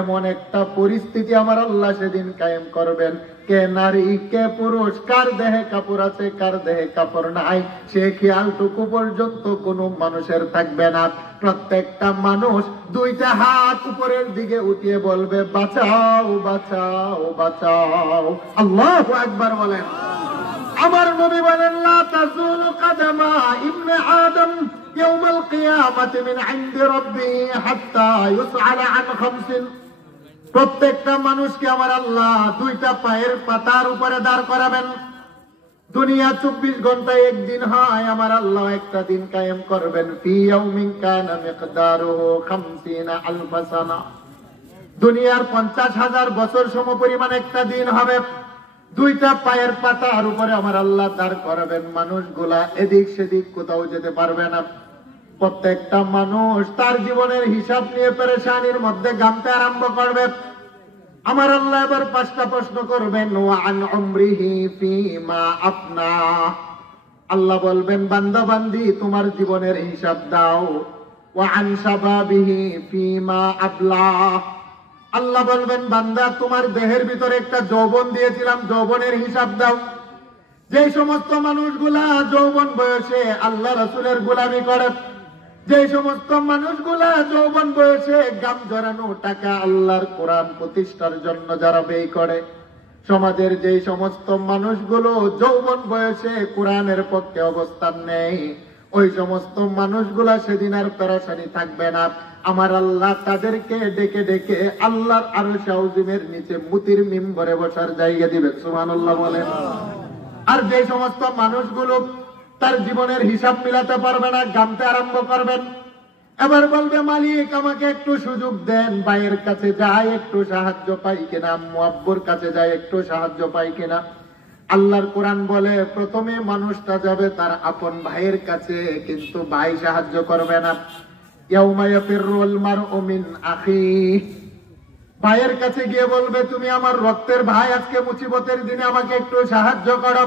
এমন একটা পরিস্থিতি আমার আল্লাহ সেদিন কায়েম করবেন, কে নারী কে পুরুষ, কার দেহে কাপড় আছে কার দেহে কাপড় নাই, সে খেয়ালটুকু পর্যন্ত কোনো মানুষের থাকবে না। প্রত্যেকটা মানুষ 2টা হাত উপরের দিকে উঠিয়ে বলবে, বাঁচাও বাঁচাও বাঁচাও। আল্লাহু আকবার বলেন। আমার নবী বলেন, লা তাজুলু কাদামা ইবনে আদম ইয়াউমাল কিয়ামাতি মিন ইনদি রাব্বিহি হাত্তা ইউসআলা আন খামসিন। প্রত্যেকটা মানুষকে আমার আল্লাহ 2টা পায়ের পাতার উপরে দাঁড় করাবেন। দুনিয়া 24 ঘন্টায় একদিন হয়, আমার আল্লাহ একটা দিন কায়েম করবেন। ফি ইয়াউমিন কানা মিকদারুহু 50 আলফ সানা, দুনিয়ার 50,000 বছর সমপরিমাণ একটা দিন হবে। 2টা পায়ের পাতার উপরে আমার আল্লাহ দাঁড় করাবেন। মানুষগুলা এদিক সেদিক কোথাও যেতে পারবে না। প্রত্যেকটা মানুষ তার জীবনের হিসাব নিয়ে পেরেশানির মধ্যে গামতে আরম্ভ করবে। আমার আল্লাহ এবার 5টা প্রশ্ন করবেন, ওয়া আন উমরিহি ফিমা আফনা। আল্লাহ বলবেন, বান্দা বান্দি তোমার জীবনের হিসাব দাও। ওয়া আন শাবাবিহি ফিমা আবলা। আল্লাহ বলবেন, বান্দা তোমার দেহের ভিতরে একটা যৌবন দিয়েছিলাম, যৌবনের হিসাব দাও। যে সমস্ত মানুষগুলা যৌবন বয়সে আল্লাহ রাসূলের গোলামি করে, যে সমস্ত মানুষগুলা যৌবন বয়সে গাম জড়ানো টাকা আল্লাহর কোরআন প্রতিষ্ঠার জন্য যারা ব্যয় করে, সমাজের যে সমস্ত মানুষগুলো যৌবন বয়সে কোরআনের পক্ষে অবস্থান নেই, ওই সমস্ত মানুষগুলা সেদিন আর পেরেশানি থাকবে না। আমার আল্লাহ তাদেরকে ডেকে ডেকে আল্লাহর আরশে আযিমের নিচে মুতির মিম্বরে বসার জায়গা দিবেন। সুবহানাল্লাহ বলেন। আর যে সমস্ত মানুষগুলো তার জীবনের হিসাব মিলাতে পারবে না, গামতে আরম্ভ করবেন। এবার বলবে মালিক আমাকে একটু সুযোগ দেন, ভাইয়ের কাছে যাই একটু সাহায্য পাই কিনা, আম্মু আব্বুর কাছে যাই একটু সাহায্য পাই কিনা। আল্লাহর কোরআন বলে প্রথমে মানুষটা যাবে তার আপন ভাইয়ের কাছে, কিন্তু ভাই সাহায্য করবে না। ইয়াউমা ইয়াফিরুল মারউ মিন আখিহি, ভাইয়ের কাছে গিয়ে বলবে তুমি আমার রক্তের ভাই, আজকে মুসিবতের দিনে আমাকে একটু সাহায্য করো।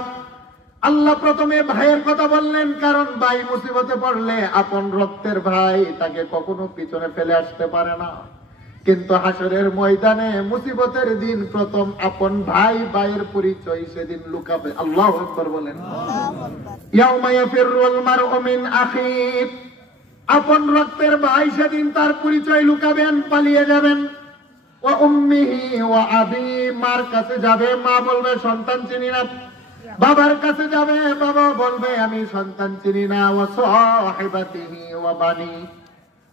আল্লাহ প্রথমে ভাইয়ের কথা বললেন, কারণ ভাই মুসিবতে পড়লে আপন রক্তের ভাই তাকে কখনো পিছনে ফেলে আসতে পারে না। কিন্তু হাসরের ময়দানে মুসিবতের দিন প্রথম আপন ভাই ভাইয়ের পরিচয় সেদিন লুকাবে। আল্লাহু আকবার বলেন। ইয়াউমা ইয়াফিরুল মারউ মিন আখিহি, আপন রক্তের ভাই সেদিন তার পরিচয় লুকাবেন, পালিয়ে যাবেন। ওয়া উম্মিহি ওয়া আবি, মার কাছে যাবে, মা বলবে সন্তান চিনি না। বাবার কাছে যাবে, বাবা বলবে আমি সন্তান চিনি না। ওয়া সাহিবাতিহি ওয়া বানি,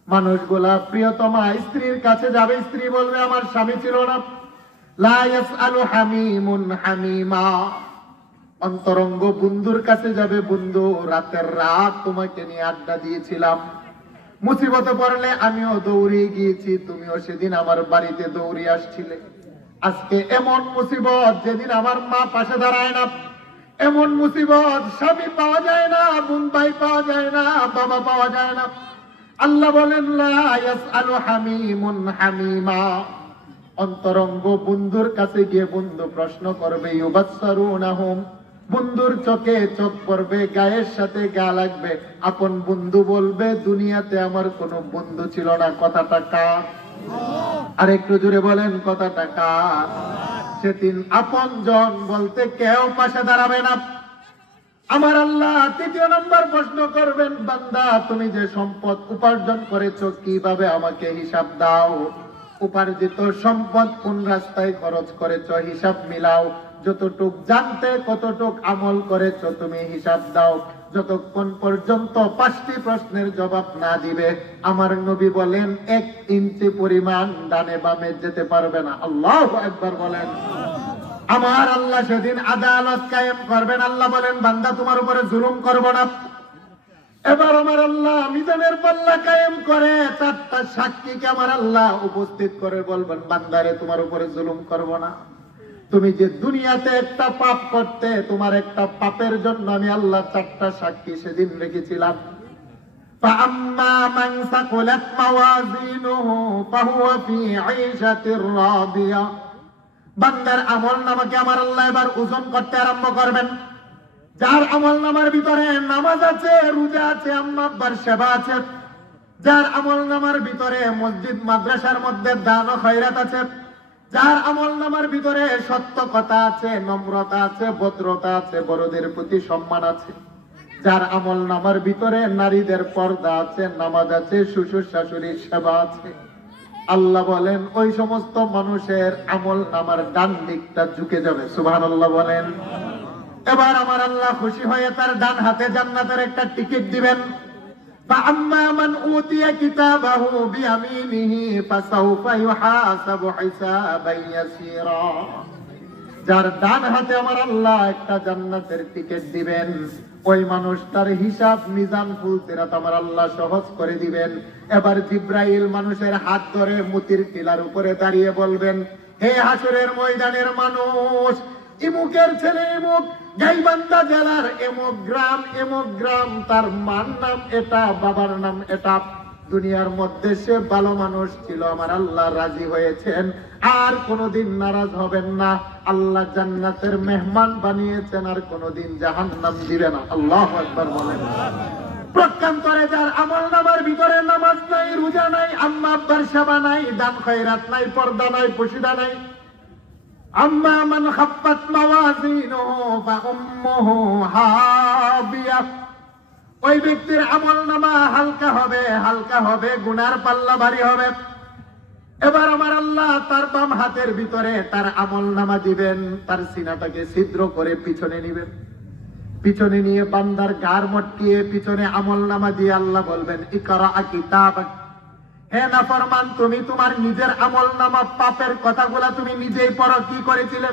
মানুষগুলা প্রিয়তমা স্ত্রীর কাছে যাবে, স্ত্রী বলবে আমার স্বামী ছিল না। লা ইয়াসআলু হামিমুন হামিমা, অন্তরঙ্গ বন্ধুর কাছে যাবে, বন্ধু রাতের রাত তোমাকে নিয়ে আড্ডা দিয়েছিলাম, মুসিবতে পড়লে আমিও দৌড়িয়ে গিয়েছি, তুমিও সেদিন আমার বাড়িতে দৌড়িয়ে আসছিলে। আজকে এমন মুসিবত যেদিন আমার মা পাশে দাঁড়ায় না, এমন মুসিবত স্বামী পাওয়া যায় না, বোন ভাই পাওয়া যায় না, বাবা পাওয়া যায় না। আল্লাহ বলেন লা ইয়াসআলু হামিমুন হামিমা, অন্তরঙ্গ বন্ধুর কাছে গিয়ে বন্ধু প্রশ্ন করবে, ইউবাসসারুনাহুম, বন্ধুর চোখে চোখ পড়বে, গায়ের সাথে গা লাগবে। আপন বন্ধু বলবে দুনিয়াতে আমার কোনো বন্ধু ছিল না। কথাটা কার? আর একটু জোরে বলেন কথাটা কার? সেদিন আপন জন বলতে কেউ পাশে দাঁড়াবে না। আমার আল্লাহ তৃতীয় নম্বর প্রশ্ন করবেন, বান্দা তুমি যে সম্পদ উপার্জন করেছো কিভাবে আমাকে হিসাব দাও। উপার্জিত সম্পদ কোন রাস্তায় খরচ করেছো হিসাব মিলাও। যতটুক জানতে কতটুক আমল করেছো তুমি হিসাব দাও। যতক্ষণ পর্যন্ত 5টি প্রশ্নের জবাব না দিবে আমার নবী বলেন 1 ইঞ্চি পরিমাণ ডানে বামে যেতে পারবে না। আল্লাহু আকবার বলেন। আমার আল্লাহ সেদিন আদালত কায়েম করবেন। আল্লাহ বলেন বান্দা তোমার উপরে জুলুম করব না। এবার আমার আল্লাহ মিজানের পাল্লা কায়েম করে 4টা সাক্ষীকে আমার আল্লাহ উপস্থিত করে বলবেন বান্দারে তোমার উপরে জুলুম করব না। তুমি যে দুনিয়াতে একটা পাপ করতে, তোমার একটা পাপের জন্য আমি আল্লাহ 4টা সাক্ষী সেদিন রেখেছিলাম। فَأَمَّا مَنْ ثَقُلَتْ مَوَازِينُهُ فَهُوَ فِي عِيشَةٍ رَاضِيَةٍ, বান্দার আমল নামাকে আমার আল্লাহ এবার ওজন করতে আরম্ভ করবেন। যার আমল নামার ভিতরে নামাজ আছে, রোজা আছে, আম্মা আব্বার সেবা আছে, যার আমল নামার ভিতরে মসজিদ মাদ্রাসার মধ্যে দান ও খয়রাত আছে, যার আমল নামার ভিতরে সত্য কথা আছে, নম্রতা আছে, ভদ্রতা আছে, বড়দের প্রতি সম্মান আছে, যার আমল নামার ভিতরে নারীদের পর্দা আছে, নামাজ আছে, শ্বশুর শাশুড়ির সেবা আছে, আল্লাহ বলেন ওই সমস্ত মানুষের আমল নামার ডান দিকটা ঝুঁকে যাবে। সুবহানাল্লাহ বলেন। এবার আমার আল্লাহ খুশি হয়ে তার ডান হাতে জান্নাতের একটা টিকিট দিবেন। فَأَمَّا مَنْ أُوتِيَ كِتَابَهُ بِيَمِينِهِ فَسَوْفَ يُحَاسَبُ حِسَابًا يَسِيرًا, যার ডান হাতে আমার আল্লাহ একটা জান্নাতের টিকিট দিবেন, ওই মানুষটার হিসাব মিজান ফুলসিরাত আমার আল্লাহ সহজ করে দিবেন। এবার জিব্রাইল মানুষের হাত ধরে মুতির টিলার উপরে দাঁড়িয়ে বলবেন, হে হাসরের ময়দানের মানুষ, ইমুকের ছেলে ইমুক, গাইবান্ধা জেলার এমুক গ্রাম, তার মার নাম এটা, বাবার নাম এটা, দুনিয়ার মধ্যে সে ভালো মানুষ ছিল, আমার আল্লাহ রাজি হয়েছেন, আর কোনদিন নারাজ হবেন না, আল্লাহ জান্নাতের মেহমান বানিয়েছেন, আর কোনদিন জাহান্নাম দিবে না। আল্লাহু আকবার বলেন। প্রকান্তরে যার আমল নামার ভিতরে নামাজ নাই, রোজা নাই, আম্মা আব্বার সেবা নাই, দান খয়রাত নাই, পর্দা নাই, পশিদা নাই, আম্মা মান খাফফাত মাওয়াজিনুহু ফাউম্মুহু হাবিয়া, ওই ব্যক্তির আমল নামা হালকা হবে, গুনার পাল্লা ভারী হবে। এবার আমার আল্লাহ তার বাম হাতের ভিতরে তার আমল নামা দিবেন, তার সিনাটাকে ছিদ্র করে পিছনে নিবেন, পিছনে নিয়ে বান্দার গার মটকিয়ে পিছনে আমল নামা দিয়ে আল্লাহ বলবেন ইকরা কিতাবাক, হে নাফরমান তুমি তোমার নিজের আমল নামা পাপের কথাগুলা তুমি নিজেই পড়ো, কি করেছিলে।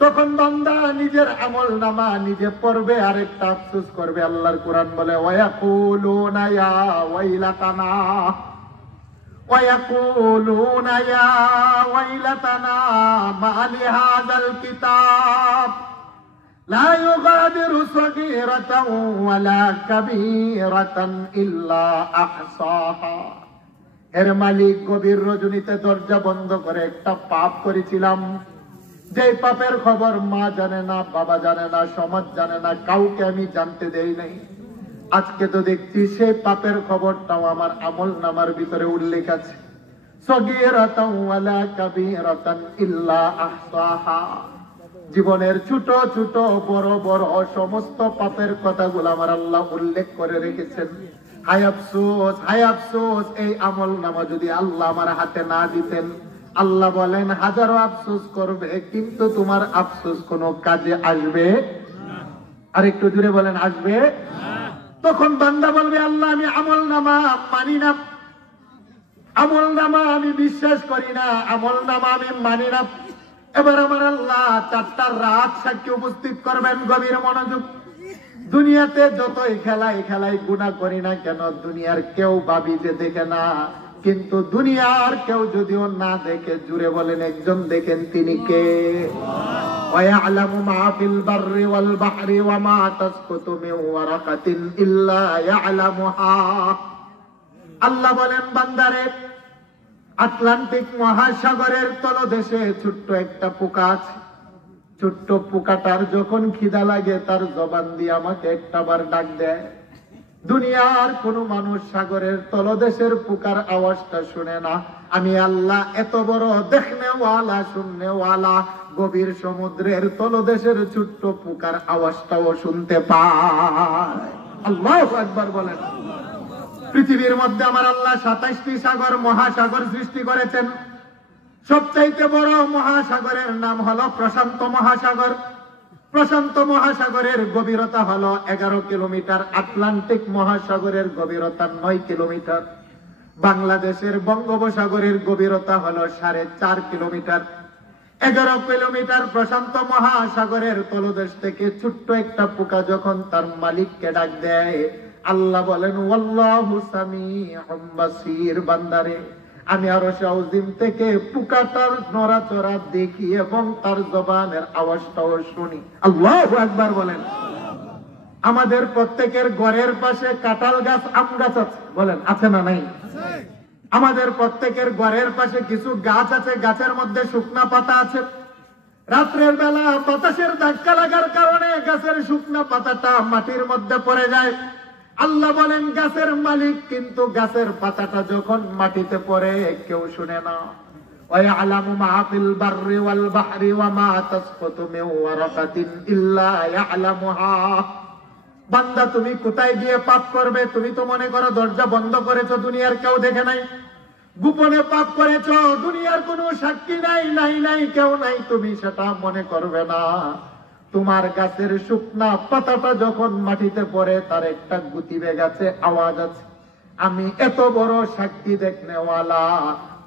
তখন বান্দা নিজের আমল নামা নিজে পড়বে আর একটা আফসোস করবে। আল্লাহর কোরআন বলে ওয়ায়াকুলুনা ইয়া ওয়াইলাতানা ويقولون يا ويلتنا ما لهذا الكتاب لا يغادر صغيرة ولا كبيرة إلا أحصاها। এর মালিক গভীর রজনীতে দরজা বন্ধ করে একটা পাপ করেছিলাম, যে পাপের খবর মা জানে না, বাবা জানে না, সমাজ জানে না, কাউকে আমি জানতে দেই নাই। আজকে তো দেখছি সেই পাপের খবরটাও আমার আমল নামার ভিতরে উল্লেখ আছে। সগীরাতান ওয়ালা কাবীরাতান ইল্লা আহসাহা। জীবনের ছোট ছোট বড় বড় সমস্ত পাপের কথাগুলো আমার আল্লাহ উল্লেখ করে রেখেছেন। হায় আফসোস, হায় আফসোস, এই আমল নামা যদি আল্লাহ আমার হাতে না দিতেন, আল্লাহ বলেন হাজারো আফসোস করবে কিন্তু তোমার আফসোস কোনো কাজে আসবে। আর একটু জুড়ে বলেন আসবে। তখন বান্দা বলবে আল্লাহ আমি আমল নামা মানি না, আমল নামা আমি বিশ্বাস করি না, আমল নামা আমি মানি না। এবার আমার আল্লাহ 4টা রাত সাক্ষী উপস্থিত করবেন। গভীর মনোযোগ। দুনিয়াতে যতই খেলাই গুনাহ করি না কেন, দুনিয়ার কেউ ভাবি যে দেখে না, কিন্তু দুনিয়ার কেউ যদিও না দেখে, জুড়ে বলেন একজন দেখেন, তিনি কে? ওয়ায়ালামু মা ফিল বাররি ওয়াল বাহরি ওয়া মা তাসকুতু মিন ওয়ারাকাতিন ইল্লা ইয়ালামুহা। আল্লাহ বলেন বান্দারে, আটলান্টিক মহাসাগরের তলদেশে ছোট্ট একটা পোকা আছে। ছোট্ট পোকাটার যখন খিদা লাগে তার জবান দিয়ে আমাকে একটাবার ডাক দেয়। দুনিয়ার কোন মানুষ সাগরের তলদেশের পোকার আওয়াজটা শুনে না, আমি আল্লাহ এত বড় দেখনেওয়ালা শুননেওয়ালা গভীর সমুদ্রের তলদেশের ছোট্ট পোকার আওয়াজটাও শুনতে পায়। আল্লাহু আকবার বলেন। পৃথিবীর মধ্যে আমার আল্লাহ 27টি সাগর মহাসাগর সৃষ্টি করেছেন। সবচাইতে বড় মহাসাগরের নাম হলো প্রশান্ত মহাসাগর। প্রশান্ত মহাসাগরের গভীরতা হলো 11 কিলোমিটার। আটলান্টিক মহাসাগরের গভীরতা 9 কিলোমিটার। বাংলাদেশের বঙ্গোপসাগরের গভীরতা হলো 4.5 কিলোমিটার। 11 কিলোমিটার প্রশান্ত মহাসাগরের তলদেশ থেকে ছোট্ট একটা পোকা যখন তার মালিককে ডাক দেয়, আল্লাহ বলেন ওয়াল্লাহু সামিউম বাসীর। বান্দারে, আমি আরশ আযীম থেকে পোকাটার নড়াচড়া দেখি এবং তার জবানের আওয়াজটাও শুনি। আল্লাহু আকবার বলেন। আমাদের প্রত্যেকের ঘরের পাশে কাঁঠাল গাছ, আম গাছ আছে, বলেন আছে না নাই? আমাদের প্রত্যেকের ঘরের পাশে কিছু গাছ আছে, গাছের মধ্যে শুকনা পাতা আছে। রাত্রের বেলা বাতাসের ধাক্কা লাগার কারণে গাছের শুকনা পাতাটা মাটির মধ্যে পড়ে যায়। আল্লাহ বলেন গাছের মালিক, কিন্তু গাছের পাতাটা যখন মাটিতে পড়ে কেউ শুনে না। ওয়ায়ালামু মা ফিল বাররি ওয়াল বাহরি ওয়া মা তাসকুতু মিন ওয়ারাকাতিন ইল্লা ইয়ালামুহা। বান্দা তুমি কোথায় গিয়ে পাপ করবে? তুমি তো মনে করো দরজা বন্ধ করেছো, দুনিয়ার কেউ দেখে নাই। গোপনে পাপ করেছো, দুনিয়ার কোনো সাক্ষী নাই, নাই কেউ নাই, তুমি সেটা মনে করবে না। তোমার গাছের শুকনা পাতাটা যখন মাটিতে পড়ে তার একটা গতিবেগ আছে, আওয়াজ আছে। আমি এত বড় সাক্ষী দেখনেওয়ালা,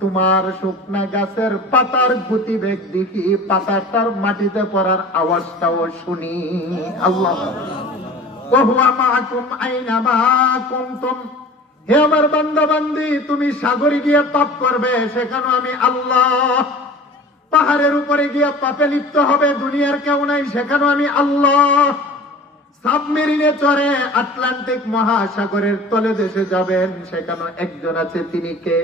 তোমার শুকনা গাছের পাতার গতিবেগ দেখি, পাতাটার মাটিতে পড়ার আওয়াজটাও শুনি। আল্লাহ ওয়া হুয়া মাআকুম আইনামা কুনতুম। হে আমার বান্দা বান্দি, তুমি সাগরে গিয়ে পাপ করবে, সেখানে আমি আল্লাহ। পাহাড়ের উপরে গিয়ে পাপে লিপ্ত হবে, দুনিয়ার কেউ নাই, সেখানে আমি আল্লাহ। সাবমেরিনে চড়ে আটলান্টিক মহাসাগরের তলে দেশে যাবেন, সেখানে একজন আছে, তিনি কে?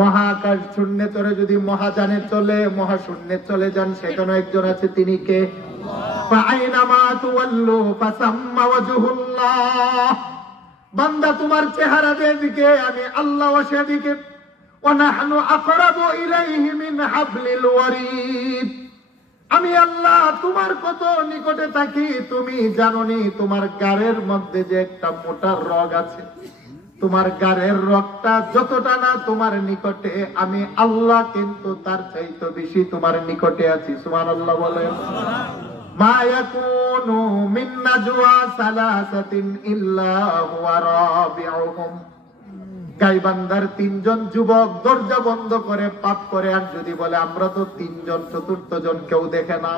মহাকাশ শূন্যে চড়ে যদি মহাযানে চলে, মহাশূন্যে চলে যান, সেখানে একজন আছে, তিনি কে? ফাআইনামা তুওয়াল্লু ফাসাম্মা ওয়াজহুল্লাহ। বান্দা তোমার চেহারা যেদিকে, আমি আল্লাহ সেদিকে। ওয়ানাহনু আকরাবু ইলাইহি মিন হাবলিল ওয়ারিদ। আমি আল্লাহ তোমার কত নিকটে থাকি তুমি জানোনি। তোমার গাড়ের মধ্যে যে একটা মোটা রগ আছে, তোমার গাড়ের রগটা যতটা না তোমার নিকটে, আমি আল্লাহ কিন্তু তার চাইতে বেশি তোমার নিকটে আছি। সুবহানাল্লাহ বলেন। মা ইয়াকুনু মিন নাজওয়া সালাসাতিন ইল্লা হুয়া রাবিউহুম গাইবান্ধার 3 জন যুবক দরজা বন্ধ করে পাপ করে, আর যদি বলে আমরা তো 3 জন, চতুর্থ জন কেউ দেখে না,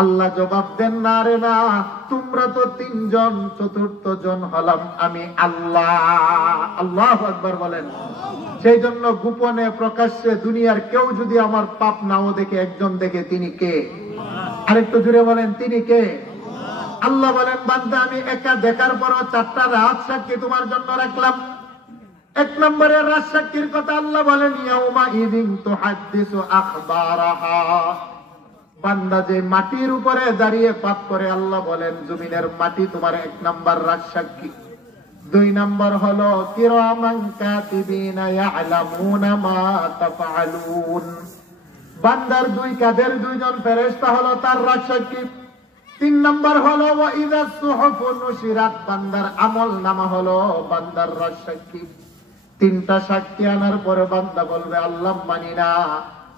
আল্লাহ জবাব দেন না রে না, তোমরা তো 3 জন, চতুর্থ জন হলাম আমি আল্লাহ। আল্লাহু আকবার বলেন। সেই জন্য গোপনে প্রকাশ্যে দুনিয়ার কেউ যদি আমার পাপ নাও দেখে, একজন দেখে, তিনি কে? আরেকটু জুড়ে বলেন, তিনি কে? আল্লাহ বলেন, বান্দা আমি একা দেখার পরও 4টা রাত সাক্ষী তোমার জন্য রাখলাম। 1 নম্বরের রাত সাক্ষীর কথা আল্লাহ বলেন, ইয়াউমা ইযিন তুহাদ্দিসু আখবারাহা। বান্দা যে মাটির উপরে দাঁড়িয়ে পাপ করে, আল্লাহ বলেন জমিনের মাটি তোমার 1 নম্বর রাত সাক্ষী। 2 নম্বর হলো কিরামান কাতিবিনা ইয়ালামুনা মা তাফআলুন। বান্দার 2 কাঁধের 2 জন ফেরেশতা হলো তার রাত সাক্ষী। 3 নম্বর হলো ওয়া ইযা সুহুফু নুশিরাত। বান্দার আমল নামা হলো বান্দার রাত সাক্ষী। 3টা সাক্ষী আনার পরে বান্দা বলবে আল্লাহ মানি না।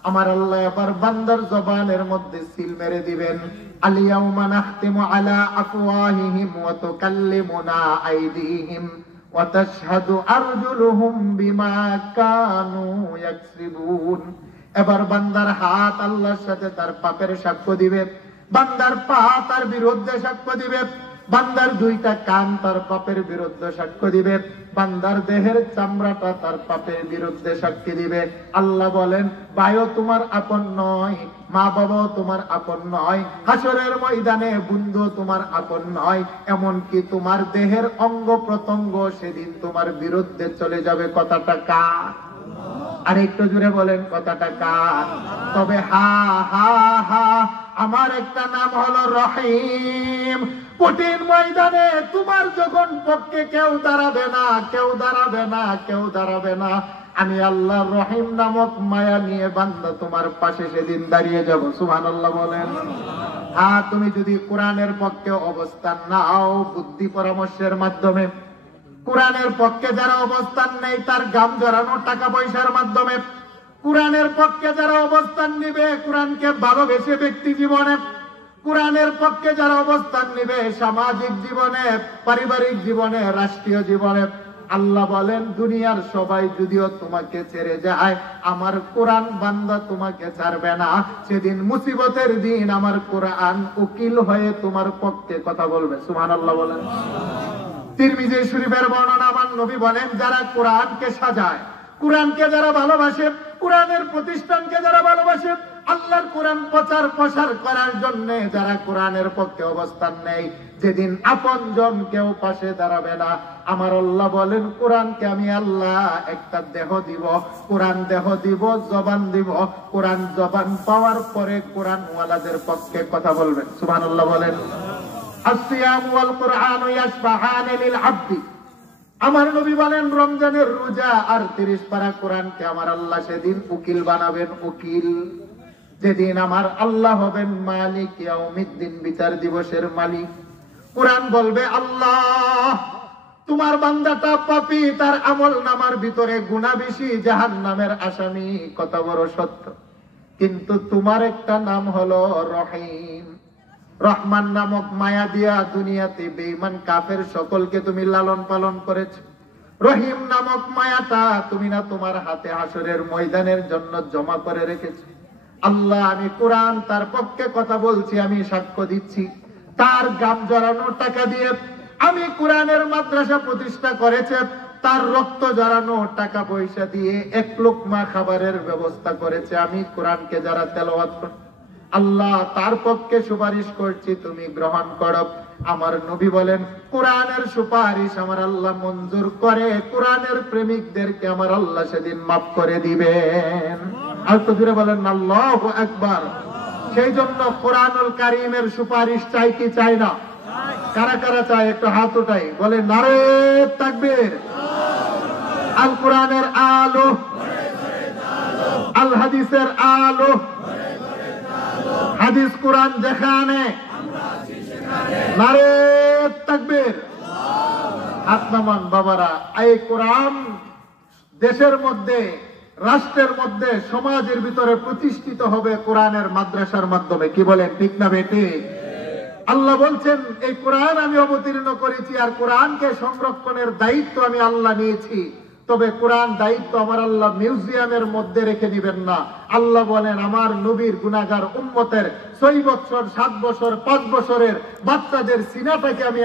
আমার আল্লাহ এবার বান্দার জবানের মধ্যে সিল মেরে দিবেন, আল ইয়াউমা নাখতিমু আলা আফওয়াহিহিম ওয়া তুকাল্লিমুনা আইদিহিম ওয়া তাশহাদু আরজুলুহুম বিমা কানু ইয়াকসিবুন। এবার বান্দার হাত আল্লাহর সাথে তার পাপের সাক্ষ্য দিবে, বান্দার পা তার বিরুদ্ধে সাক্ষ্য দিবে, বান্দার 2টা কান তার পাপের বিরুদ্ধে সাক্ষ্য দিবে, বান্দার দেহের চামড়াটা তার পাপের বিরুদ্ধে সাক্ষী দিবে। আল্লাহ বলেন ভাইও তোমার আপন নয়, মা বাবাও তোমার আপন নয়, হাসরের ময়দানে বন্ধু তোমার আপন নয়, এমনকি তোমার দেহের অঙ্গ প্রত্যঙ্গ সেদিন তোমার বিরুদ্ধে চলে যাবে। কথাটা কার? আর একটু জুড়ে বলেন কথাটা কার? তবে হা হা হা, আমার একটা নাম হলো রহিম। কঠিন ময়দানে তোমার যখন পক্ষে কেউ দাঁড়াবে না, কেউ দাঁড়াবে না, কেউ দাঁড়াবে না, আমি আল্লাহ রহিম নামক মায়া নিয়ে বান্দা তোমার পাশে সেদিন দাঁড়িয়ে যাব। সুবহানাল্লাহ বলেন। তুমি যদি কোরআনের পক্ষে অবস্থান নাও, বুদ্ধি পরামর্শের মাধ্যমে, কোরআনের পক্ষে যারা অবস্থান নেই তার গাম জড়ানো টাকা পয়সার মাধ্যমে, কোরআনের পক্ষে যারা অবস্থান নিবে কোরআনকে ভালোবেসে ব্যক্তি জীবনে, কোরআনের পক্ষে যারা অবস্থান নিবে সামাজিক জীবনে, পারিবারিক জীবনে, রাষ্ট্রীয় জীবনে, আল্লাহ বলেন দুনিয়ার সবাই যদিও তোমাকে ছেড়ে যায়, আমার কোরআন বান্দা তোমাকে ছাড়বে না। সেদিন মুসিবতের দিন আমার কোরআন উকিল হয়ে তোমার পক্ষে কথা বলবে। সুবহানাল্লাহ বলেন। তিরমিজি শরীফের বর্ণনা, আমার নবী বলেন যারা কোরআনকে সাজায়, কোরআনকে যারা ভালোবাসে, কোরআনের প্রতিষ্ঠানকে যারা ভালোবাসে, আল্লাহর কোরআন প্রচার প্রসার করার জন্য যারা কোরআনের পক্ষে অবস্থান নেই, যেদিন আপনজন কেউ পাশে দাঁড়াবে না, আমার আল্লাহ বলেন কোরআনকে আমি আল্লাহ একটা দেহ দিব, কোরআন দেহ দিব, জবান দিব, কোরআন জবান পাওয়ার পরে কোরআন ওয়ালাদের পক্ষে কথা বলবেন। সুবহানাল্লাহ বলেন। আসিয়াম ওয়াল কুরআন ইয়াশফাআন লিল আবদি। আমার নবী বলেন রমজানের রোজা আর 30 পারা কোরআনকে আমার আল্লাহ সেদিন উকিল বানাবেন। উকিল যেদিন আমার আল্লাহ হবেন মালিক ইয়াউমিদ্দিন, বিচার দিবসের মালিক। কোরআন বলবে আল্লাহ তোমার বান্দাটা পাপী, তার আমল নামার ভিতরে গুনাহ বেশি, জাহান্নামের আসামি, কত বড় সত্য। কিন্তু তোমার একটা নাম হলো রহিম। রহমান নামক মায়া দিয়া দুনিয়াতে বেঈমান কাফের সকলকে তুমি লালন পালন করেছ। রহিম নামক মায়াটা তুমি না তোমার হাতে হাসরের ময়দানের জন্য জমা করে রেখেছ। আল্লাহ আমি কোরআন তার পক্ষে কথা বলছি, আমি সাক্ষ্য দিচ্ছি, তার গাম জড়ানো টাকা দিয়ে আমি কোরআনের মাদ্রাসা প্রতিষ্ঠা করেছে, তার রক্ত জড়ানো টাকা পয়সা দিয়ে 1 লোকমা খাবারের ব্যবস্থা করেছে আমি কোরআনকে যারা তেলাওয়াত করে, আল্লাহ তার পক্ষে সুপারিশ করছি, তুমি গ্রহণ করো। আমার নবী বলেন কোরআনের সুপারিশ আমার আল্লাহ মঞ্জুর করে, কোরআনের প্রেমিকদেরকে আমার আল্লাহ সেদিন মাফ করে দিবেন। আর তো জুড়ে বলেন আল্লাহু আকবার। সেই জন্য কোরআনুল কারীমের সুপারিশ চাই কি চাই না? কারা কারা চায় একটু হাত উঠাই, বলে নারে তাকবীর। আল কোরআনের আলো, আল হাদিসের আলো, হাদিস কোরআন যেখানে, নারে তাকবীর। হাত নামান বাবারা। এই কোরআন দেশের মধ্যে, রাষ্ট্রের মধ্যে, সমাজের ভিতরে প্রতিষ্ঠিত হবে কোরআনের মাদ্রাসার মাধ্যমে। কি বলেন ঠিক না বেটি? আল্লাহ বলছেন এই কোরআন আমি অবতীর্ণ করেছি আর কোরআনকে সংরক্ষণের দায়িত্ব আমি আল্লাহ নিয়েছি। তবে কোরআন দায়িত্ব আমার আল্লাহ মিউজিয়ামের মধ্যে রেখে দিবেন না। আল্লাহ বলেন আমার নবীর গুনাহগার উম্মতের 6 বছর 7 বছর 5 বছরের বাচ্চাদের সিনাটাকে আমি